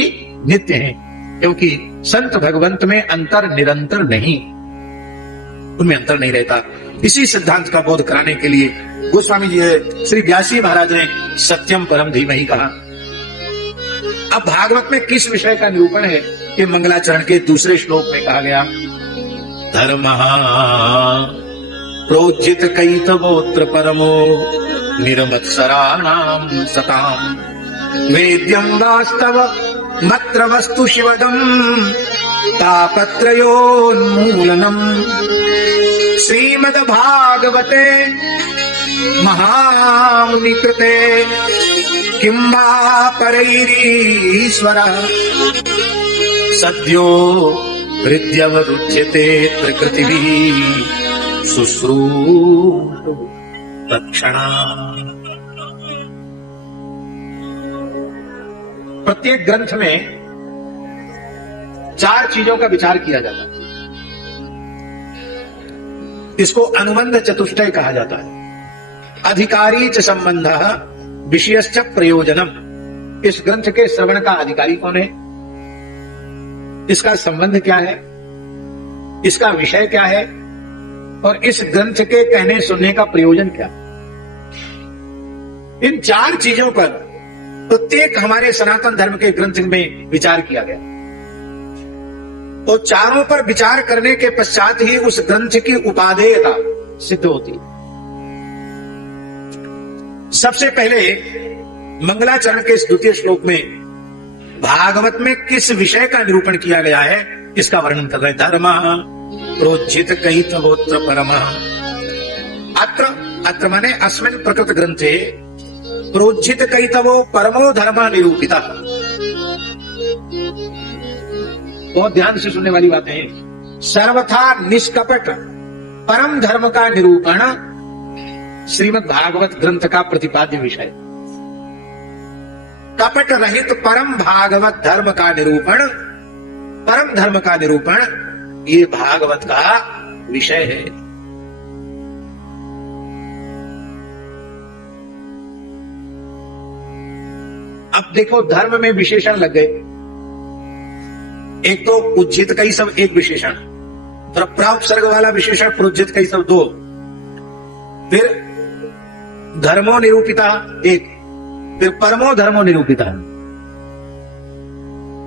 नित्य हैं, क्योंकि संत भगवंत में अंतर निरंतर नहीं, उनमें अंतर नहीं रहता। इसी सिद्धांत का बोध कराने के लिए गोस्वामी जी श्री व्यासी महाराज ने सत्यम परम धीमहि कहा। अब भागवत में किस विषय का निरूपण है कि मंगलाचरण के दूसरे श्लोक में कहा गया, धर्म प्रोज्जित कैतवोत्र परमो निर्मत्सराणाम सताम वेद्यं वास्तव मत्र वस्तु शिवदम तापत्रयोन्मूलनम श्रीमद्भागवते महामुनि कृते किं वा परैरीश्वर सद्यो हृद्यवरुच्यते प्रकृतिभिः शुश्रूषु तत्क्षणा। प्रत्येक ग्रंथ में 4 चीजों का विचार किया जाता है। इसको अनुबंध चतुष्टय कहा जाता है। अधिकारी च संबंधः विषयश्च प्रयोजनम। इस ग्रंथ के श्रवण का अधिकारी कौन है, इसका संबंध क्या है, इसका विषय क्या है, और इस ग्रंथ के कहने सुनने का प्रयोजन क्या। इन 4 चीजों पर प्रत्येक हमारे सनातन धर्म के ग्रंथ में विचार किया गया। तो चारों पर विचार करने के पश्चात ही उस ग्रंथ की उपादेयता सिद्ध होती। सबसे पहले मंगलाचरण के इस द्वितीय श्लोक में भागवत में किस विषय का निरूपण किया गया है इसका वर्णन कर रहे। धर्म प्रोज्झित कहितवोत्र परमः। अत्र माने अस्मिन् प्रकृत ग्रंथे प्रोज्झित कहितवो परमो धर्म निरूपिता। बहुत ध्यान से सुनने वाली बातें हैं। सर्वथा निष्कपट परम धर्म का निरूपण श्रीमद् भागवत ग्रंथ का प्रतिपाद्य विषय। कपट रहित परम भागवत धर्म का निरूपण, परम धर्म का निरूपण ये भागवत का विषय है। अब देखो धर्म में विशेषण लग गए। एक तो उज्जित कई सब एक विशेषण, और प्रापसर्ग वाला विशेषण प्रोज्झित कई सब 2, फिर धर्मो निरूपिता एक, फिर परमो धर्मो निरूपिता,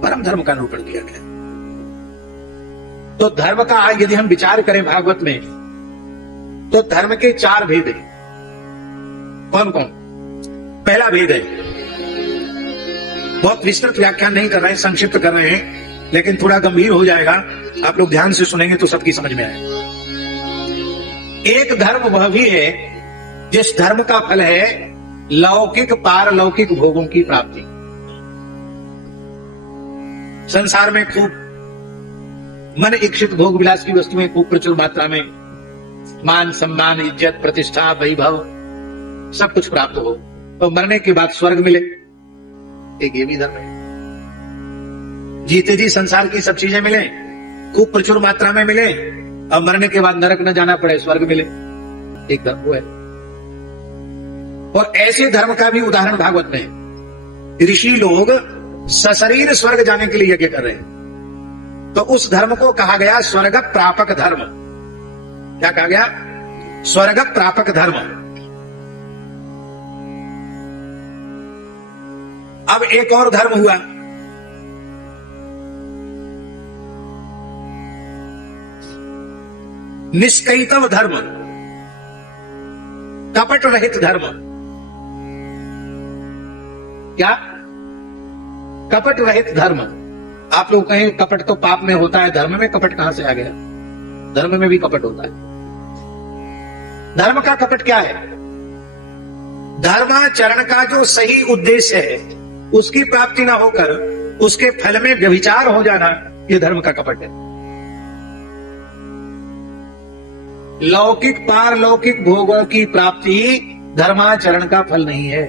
परम धर्म का निरूपण किया गया। तो धर्म का यदि हम विचार करें भागवत में तो धर्म के 4 भेद हैं। कौन कौन? पहला भेद है, बहुत विस्तृत व्याख्यान नहीं कर रहे हैं, संक्षिप्त कर रहे हैं, लेकिन थोड़ा गंभीर हो जाएगा, आप लोग ध्यान से सुनेंगे तो सबकी समझ में आएगा। एक धर्म वह भी है जिस धर्म का फल है लौकिक पारलौकिक भोगों की प्राप्ति। संसार में खूब मन इच्छित भोग विलास की वस्तुएं खूब प्रचुर मात्रा में, मान सम्मान इज्जत प्रतिष्ठा वैभव सब कुछ प्राप्त हो, तो मरने के बाद स्वर्ग मिले, एक ये भी धर्म है। जीते जी संसार की सब चीजें मिले, खूब प्रचुर मात्रा में मिले, और मरने के बाद नरक न जाना पड़े, स्वर्ग मिले, एक धर्म वो है। और ऐसे धर्म का भी उदाहरण भागवत में है। ऋषि लोग सशरीर स्वर्ग जाने के लिए यज्ञ कर रहे हैं, तो उस धर्म को कहा गया स्वर्ग प्रापक धर्म। क्या कहा गया? स्वर्ग प्रापक धर्म। अब एक और धर्म हुआ, निष्कैतव धर्म, कपट रहित धर्म। क्या? कपट रहित धर्म। आप लोग कहें कपट तो पाप में होता है, धर्म में कपट कहां से आ गया? धर्म में भी कपट होता है। धर्म का कपट क्या है? धर्माचरण का जो सही उद्देश्य है उसकी प्राप्ति ना होकर उसके फल में व्यभिचार हो जाना, यह धर्म का कपट है। लौकिक पारलौकिक भोगों की प्राप्ति धर्माचरण का फल नहीं है।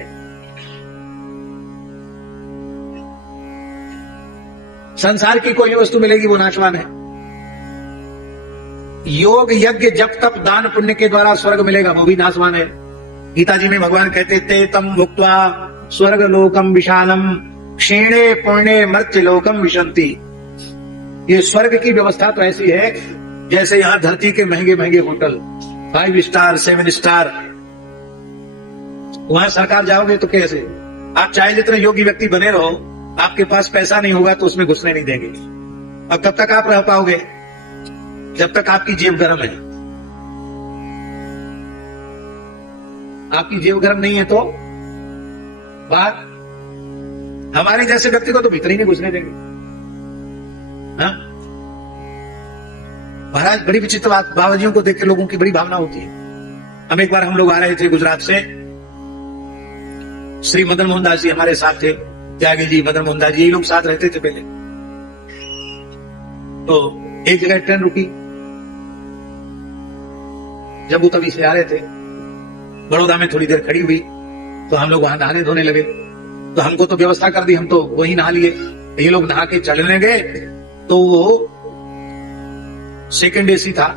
संसार की कोई वस्तु मिलेगी वो नाशवान है। योग यज्ञ जप तप दान पुण्य के द्वारा स्वर्ग मिलेगा वो भी नाशवान है। गीता जी में भगवान कहते ते तम भुक्त्वा स्वर्ग लोकम विशालम क्षीणे पुण्य मर्त्य लोकम विशंति। ये स्वर्ग की व्यवस्था तो ऐसी है जैसे यहां धरती के महंगे महंगे होटल 5 स्टार 7 स्टार, वहां सरकार जाओगे तो कैसे? आप चाहे जितने योगी व्यक्ति बने रहो, आपके पास पैसा नहीं होगा तो उसमें घुसने नहीं देंगे। अब कब तक आप रह पाओगे? जब तक आपकी जेब गर्म है। आपकी जेब गर्म नहीं है तो बाहर, हमारे जैसे व्यक्ति को तो भीतर ही नहीं घुसने देंगे। हाँ? महाराज बड़ी विचित्र बात, बाबाजियों को देख के लोगों की बड़ी भावना होती है। एक बार हम लोग आ रहे थे गुजरात से, श्री मदन मोहन दास जी हमारे साथ थे, त्यागी जी मदन मोहन दास जी, यही लोग साथ रहते थे पहले। तो एक जगह ट्रेन रुकी, जम्मू तवी से आ रहे थे, बड़ौदा में थोड़ी देर खड़ी हुई, तो हम लोग वहां नहाने धोने लगे। तो हमको तो व्यवस्था कर दी, हम तो वही नहा लिए। ये लोग नहा के चलने गए तो वो सेकंड एसी था,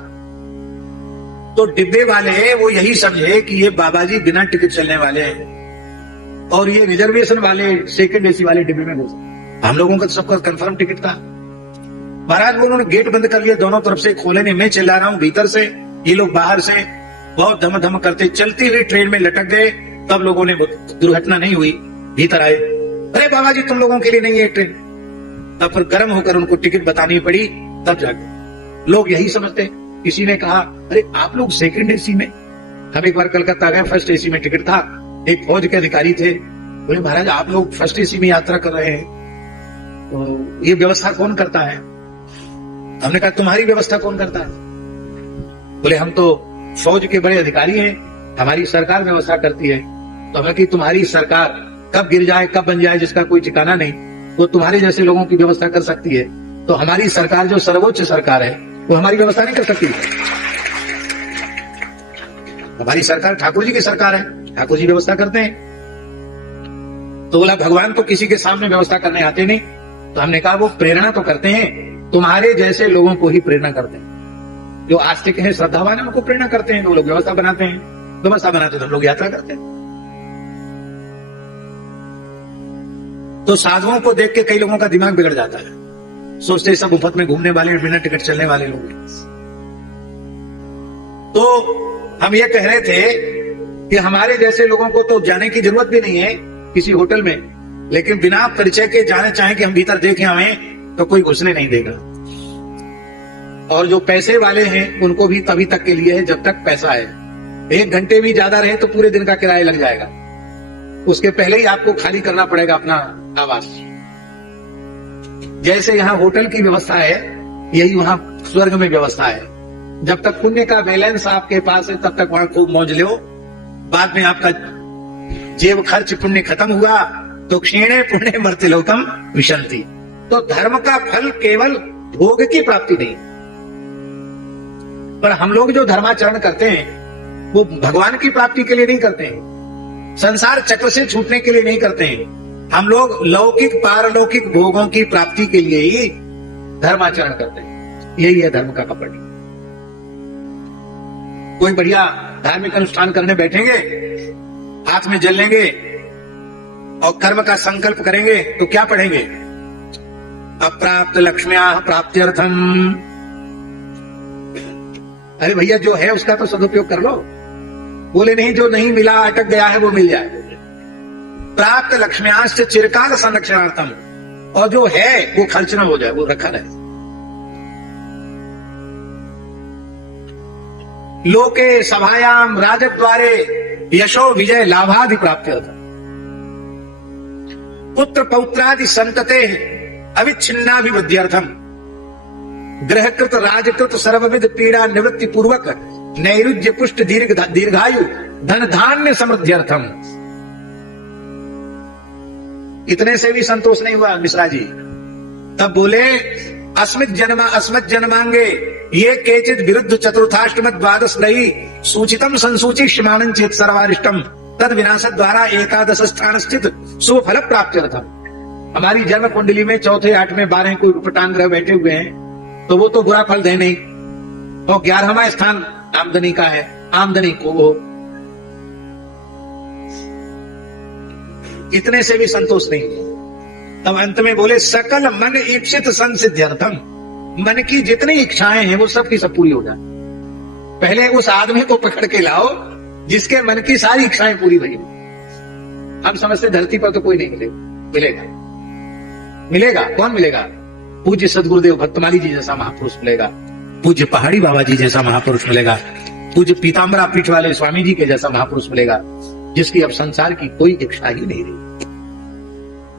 तो डिब्बे वाले वो यही समझे कि ये बाबा जी बिना टिकट चलने वाले हैं और ये रिजर्वेशन वाले सेकंड एसी वाले डिब्बे में घुसे। हम लोगों का सबका कंफर्म टिकट था, महाराज वो उन्होंने गेट बंद कर लिया, दोनों तरफ से खोले नहीं, मैं चिल्ला रहा हूँ भीतर से, ये लोग बाहर से बहुत धम धम करते, चलती हुई ट्रेन में लटक गए। तब लोगों ने, दुर्घटना नहीं हुई, भीतर आए, अरे बाबा जी तुम लोगों के लिए नहीं है ट्रेन। तब फिर गर्म होकर उनको टिकट बतानी पड़ी, तब जाके लोग यही समझते। किसी ने कहा अरे आप लोग सेकंड एसी में, हम एक बार कलकत्ता गए, फर्स्ट एसी में टिकट था, एक फौज के अधिकारी थे, बोले महाराज आप लोग फर्स्ट एसी में यात्रा कर रहे हैं, तो ये व्यवस्था कौन करता है? हमने कहा तुम्हारी व्यवस्था कौन करता है? बोले हम तो फौज के बड़े अधिकारी हैं, हमारी सरकार व्यवस्था करती है। तो हमें कि तुम्हारी सरकार कब गिर जाए कब बन जाए जिसका कोई ठिकाना नहीं, वो तुम्हारे जैसे लोगों की व्यवस्था कर सकती है, तो हमारी सरकार जो सर्वोच्च सरकार है वो हमारी व्यवस्था नहीं कर सकती। हमारी सरकार ठाकुर जी की सरकार है, ठाकुर जी व्यवस्था करते हैं। तो बोला भगवान तो किसी के सामने व्यवस्था करने आते नहीं। तो हमने कहा वो प्रेरणा तो करते हैं, तुम्हारे जैसे लोगों को ही प्रेरणा करते हैं, जो आस्तिक हैं श्रद्धावान है उनको प्रेरणा करते हैं, वो लोग व्यवस्था बनाते हैं, व्यवस्था बनाते तो हम लोग यात्रा करते हैं। तो साधुओं को देख के कई लोगों का दिमाग बिगड़ जाता है, सोचते सब मुफ्त में घूमने वाले, बिना टिकट चलने वाले लोग हैं। तो हम ये कह रहे थे कि हमारे जैसे लोगों को तो जाने की जरूरत भी नहीं है किसी होटल में, लेकिन बिना परिचय के जाने चाहे कि हम भीतर देखें हमें, तो कोई घुसने नहीं देगा। और जो पैसे वाले हैं उनको भी तभी तक के लिए है जब तक पैसा है। 1 घंटे भी ज्यादा रहे तो पूरे दिन का किराया लग जाएगा, उसके पहले ही आपको खाली करना पड़ेगा अपना आवास। जैसे यहाँ होटल की व्यवस्था है, यही वहां स्वर्ग में व्यवस्था है। जब तक पुण्य का बैलेंस आपके पास है तब तक वहां खूब मौज लो, बाद में आपका जेब खर्च पुण्य खत्म हुआ तो क्षीणे पुण्य मर्त्य लोकम विशंति। तो धर्म का फल केवल भोग की प्राप्ति नहीं, पर हम लोग जो धर्माचरण करते हैं वो भगवान की प्राप्ति के लिए नहीं करते हैं, संसार चक्र से छूटने के लिए नहीं करते हैं। हम लोग लौकिक पारलौकिक भोगों की प्राप्ति के लिए ही धर्माचरण करते हैं। यही है धर्म का कपट। कोई बढ़िया धार्मिक अनुष्ठान करने बैठेंगे, हाथ में जल लेंगे और कर्म का संकल्प करेंगे तो क्या पढ़ेंगे? अप्राप्त लक्ष्म्या प्राप्त्यर्थम। अरे भैया जो है उसका तो सदुपयोग कर लो। बोले नहीं, जो नहीं मिला अटक गया है वो मिल जाए। प्राप्त लक्ष्म्याश्च चिरकाल संरक्षणार्थम, और जो है वो खर्च ना हो जाए, वो रखा रहे। लोके सभायाम राजद्वारे यशो विजय लाभादि प्राप्त्यर्थम। पुत्र पौत्रादि संतते अविच्छिन्नाभिवृद्ध्यर्थम। ग्रहकृत राजकृत सर्वविध पीड़ा निवृत्ति पूर्वक नैरुज्य पुष्ट दीर्घायु धन धान्य समृद्ध्यर्थम। इतने से भी संतोष नहीं हुआ मिश्रा जी, तब बोले अस्मित जन्मांगे ये केचित विरुद्ध चतुर्थाष्टम द्वादश रही सूचितम संसूचिष्यमानं चेत सर्वारिष्टम तद विनाश द्वारा एकादश स्थान स्थित सुफल प्राप्त्यर्थम। हमारी जन्म कुंडली में चौथे 8वें 12वें कोई उपटांग ग्रह बैठे हुए हैं तो वो तो बुरा फल दे नहीं, तो 11वां स्थान आमदनी का है, आमदनी को वो। इतने से भी संतोष नहीं। तब अंत में बोले सकल मन इप्सित संसिद्ध्यर्थम। मन की जितनी इच्छाएं हैं वो सब की सब पूरी हो जाए। पहले उस आदमी को पकड़ के लाओ जिसके मन की सारी इच्छाएं पूरी भई। हम समझते धरती पर तो कोई नहीं मिलेगा। मिलेगा कौन मिलेगा? पूज्य सदगुरुदेव भक्तमाली जी जैसा महापुरुष मिलेगा, पूज्य पहाड़ी बाबा जी जैसा महापुरुष मिलेगा, पूज्य पीताम्बरा पीठ वाले स्वामी जी के जैसा महापुरुष मिलेगा, जिसकी अब संसार की कोई इच्छा ही नहीं रही।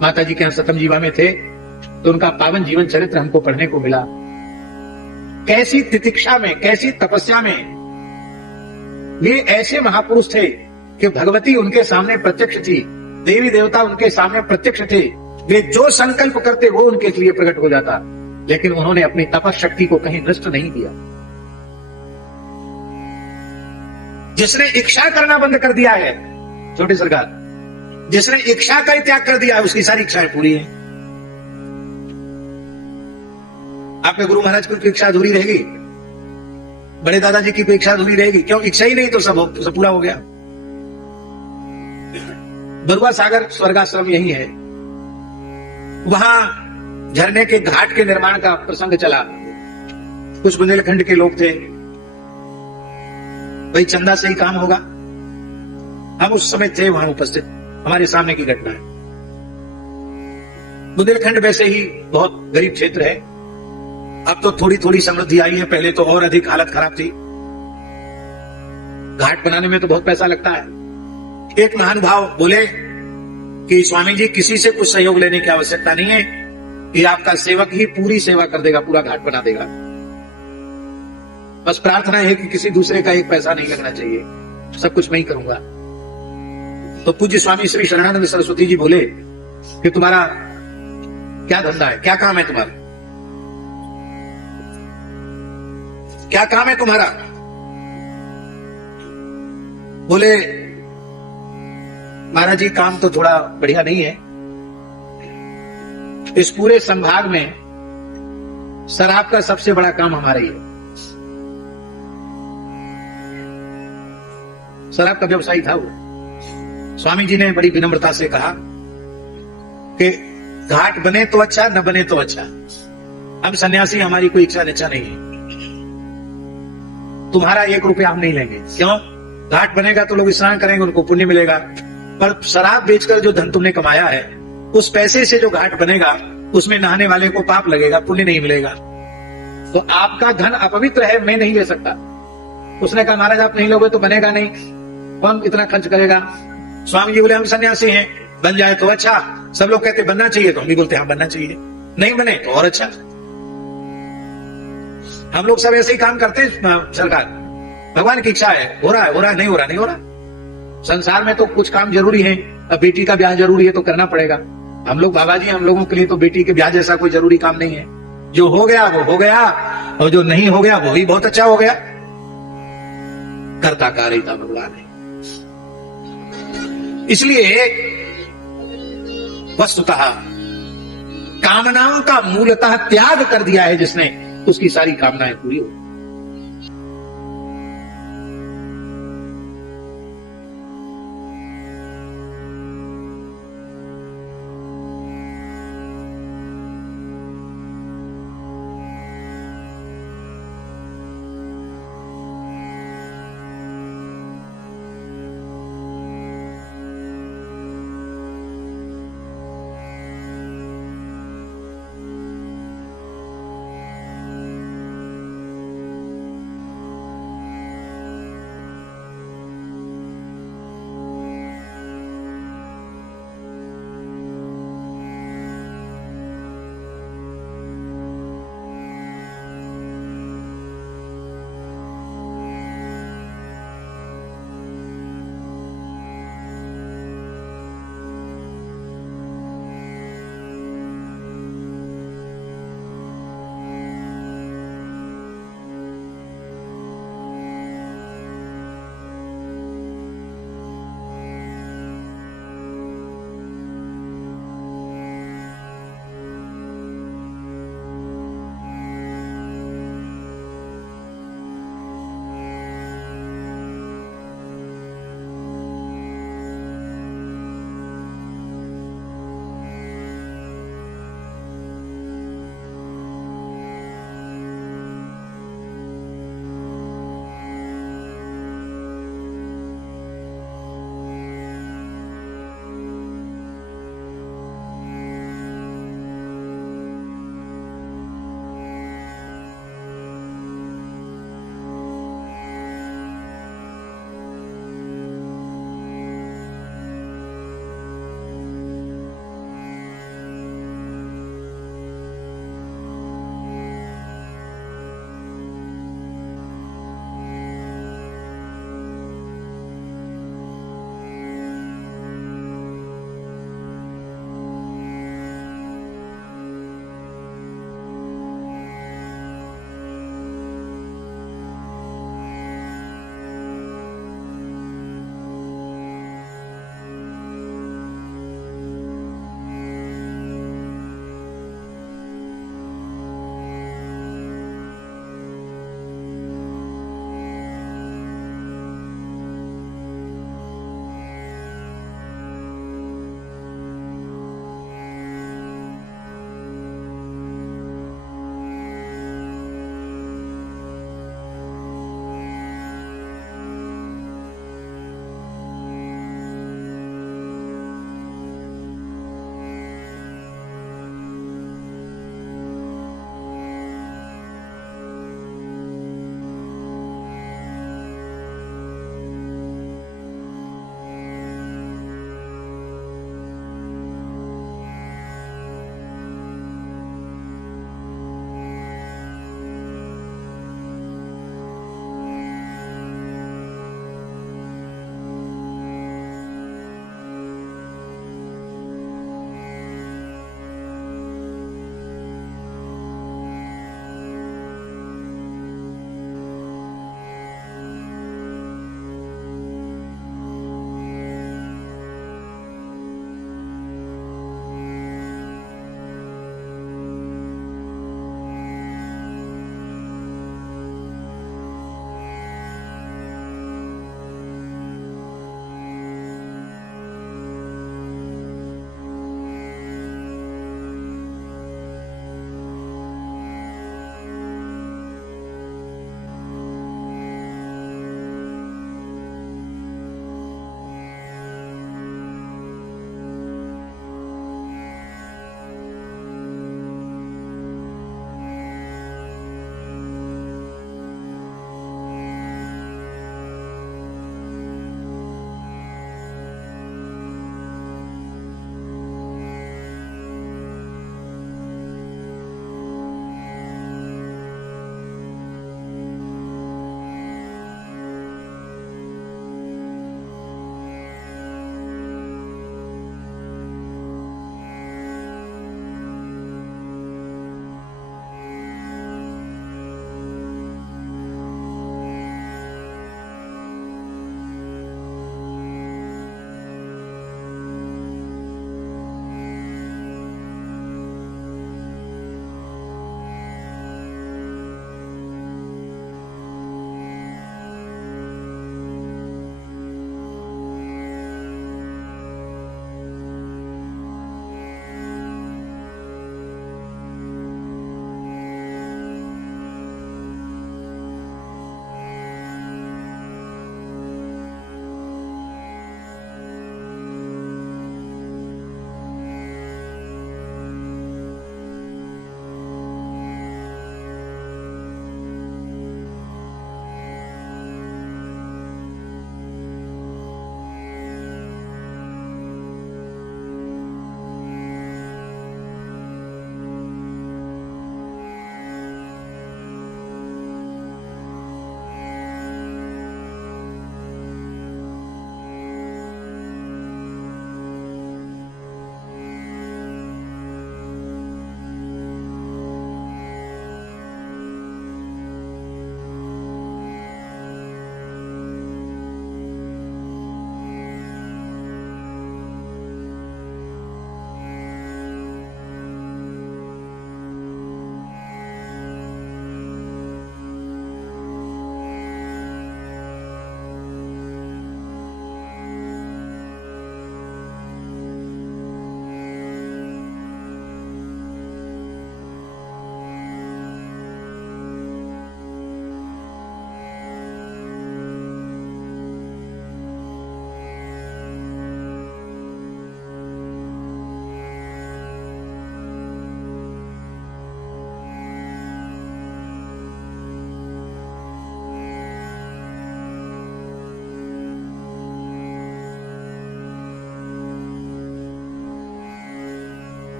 माता जी के यहाँ सतम जीवा में थे तो उनका पावन जीवन चरित्र हमको पढ़ने को मिला। कैसी तितिक्षा में, कैसी तपस्या में वे ऐसे महापुरुष थे कि भगवती उनके सामने प्रत्यक्ष थी, देवी देवता उनके सामने प्रत्यक्ष थे। वे जो संकल्प करते वो उनके लिए प्रकट हो जाता, लेकिन उन्होंने अपनी तपशक्ति को कहीं नष्ट नहीं किया। जिसने इच्छा करना बंद कर दिया है, छोटी सरकार, जिसने इच्छा का त्याग कर दिया है उसकी सारी इच्छाएं पूरी हैं। आपके गुरु महाराज की इच्छा अधूरी रहेगी, बड़े दादाजी की कोई इच्छा अधूरी रहेगी? क्यों? इच्छा ही नहीं तो सब पूरा हो गया। बरुआ सागर स्वर्गाश्रम यही है, वहां झरने के घाट के निर्माण का प्रसंग चला। कुछ बुंदेलखंड के लोग थे, भाई चंदा से ही काम होगा। हम उस समय थे वहां उपस्थित, हमारे सामने की घटना है। बुंदेलखंड वैसे ही बहुत गरीब क्षेत्र है, अब तो थोड़ी थोड़ी समृद्धि आई है, पहले तो और अधिक हालत खराब थी। घाट बनाने में तो बहुत पैसा लगता है। एक महानुभाव बोले कि स्वामी जी, किसी से कुछ सहयोग लेने की आवश्यकता नहीं है, ये आपका सेवक ही पूरी सेवा कर देगा, पूरा घाट बना देगा। बस प्रार्थना है कि किसी दूसरे का एक पैसा नहीं लगना चाहिए, सब कुछ मैं ही करूंगा। तो पूज्य स्वामी श्री शरणानंद सरस्वती जी बोले कि तुम्हारा क्या धंधा है, क्या काम है तुम्हारा, क्या काम है तुम्हारा? बोले महाराज जी, काम तो थोड़ा बढ़िया नहीं है। इस पूरे संभाग में शराब का सबसे बड़ा काम हमारा ही है। शराब का व्यवसायी था वो। स्वामी जी ने बड़ी विनम्रता से कहा कि घाट बने तो अच्छा, न बने तो अच्छा, हम सन्यासी, हमारी कोई इच्छा निच्छा नहीं है, तुम्हारा 1 रुपया हम नहीं लेंगे। क्यों? घाट बनेगा तो लोग स्नान करेंगे, उनको पुण्य मिलेगा, पर शराब बेचकर जो धन तुमने कमाया है, उस पैसे से जो घाट बनेगा उसमें नहाने वाले को पाप लगेगा, पुण्य नहीं मिलेगा। तो आपका धन अपवित्र है, मैं नहीं ले सकता। उसने कहा महाराज आप नहीं लोगे तो बनेगा नहीं, कौन इतना खर्च करेगा? स्वामी जी बोले हम सन्यासी हैं, बन जाए तो अच्छा। सब लोग कहते बनना चाहिए, तो हम भी बोलते हाँ बनना चाहिए, नहीं बने तो और अच्छा। हम लोग सब ऐसे ही काम करते हैं। सरकार भगवान की इच्छा है, हो रहा है, हो रहा है, नहीं हो रहा, नहीं हो रहा। संसार में तो कुछ काम जरूरी है, अब बेटी का ब्याह जरूरी है तो करना पड़ेगा। हम लोग बाबा जी, हम लोगों के लिए तो बेटी के ब्याह जैसा कोई जरूरी काम नहीं है। जो हो गया वो हो गया, और जो नहीं हो गया वो भी बहुत अच्छा हो गया। कर्ता कारिता भगवान है। इसलिए वस्तुतः कामनाओं का मूलतः त्याग कर दिया है जिसने, उसकी सारी कामनाएं पूरी हो।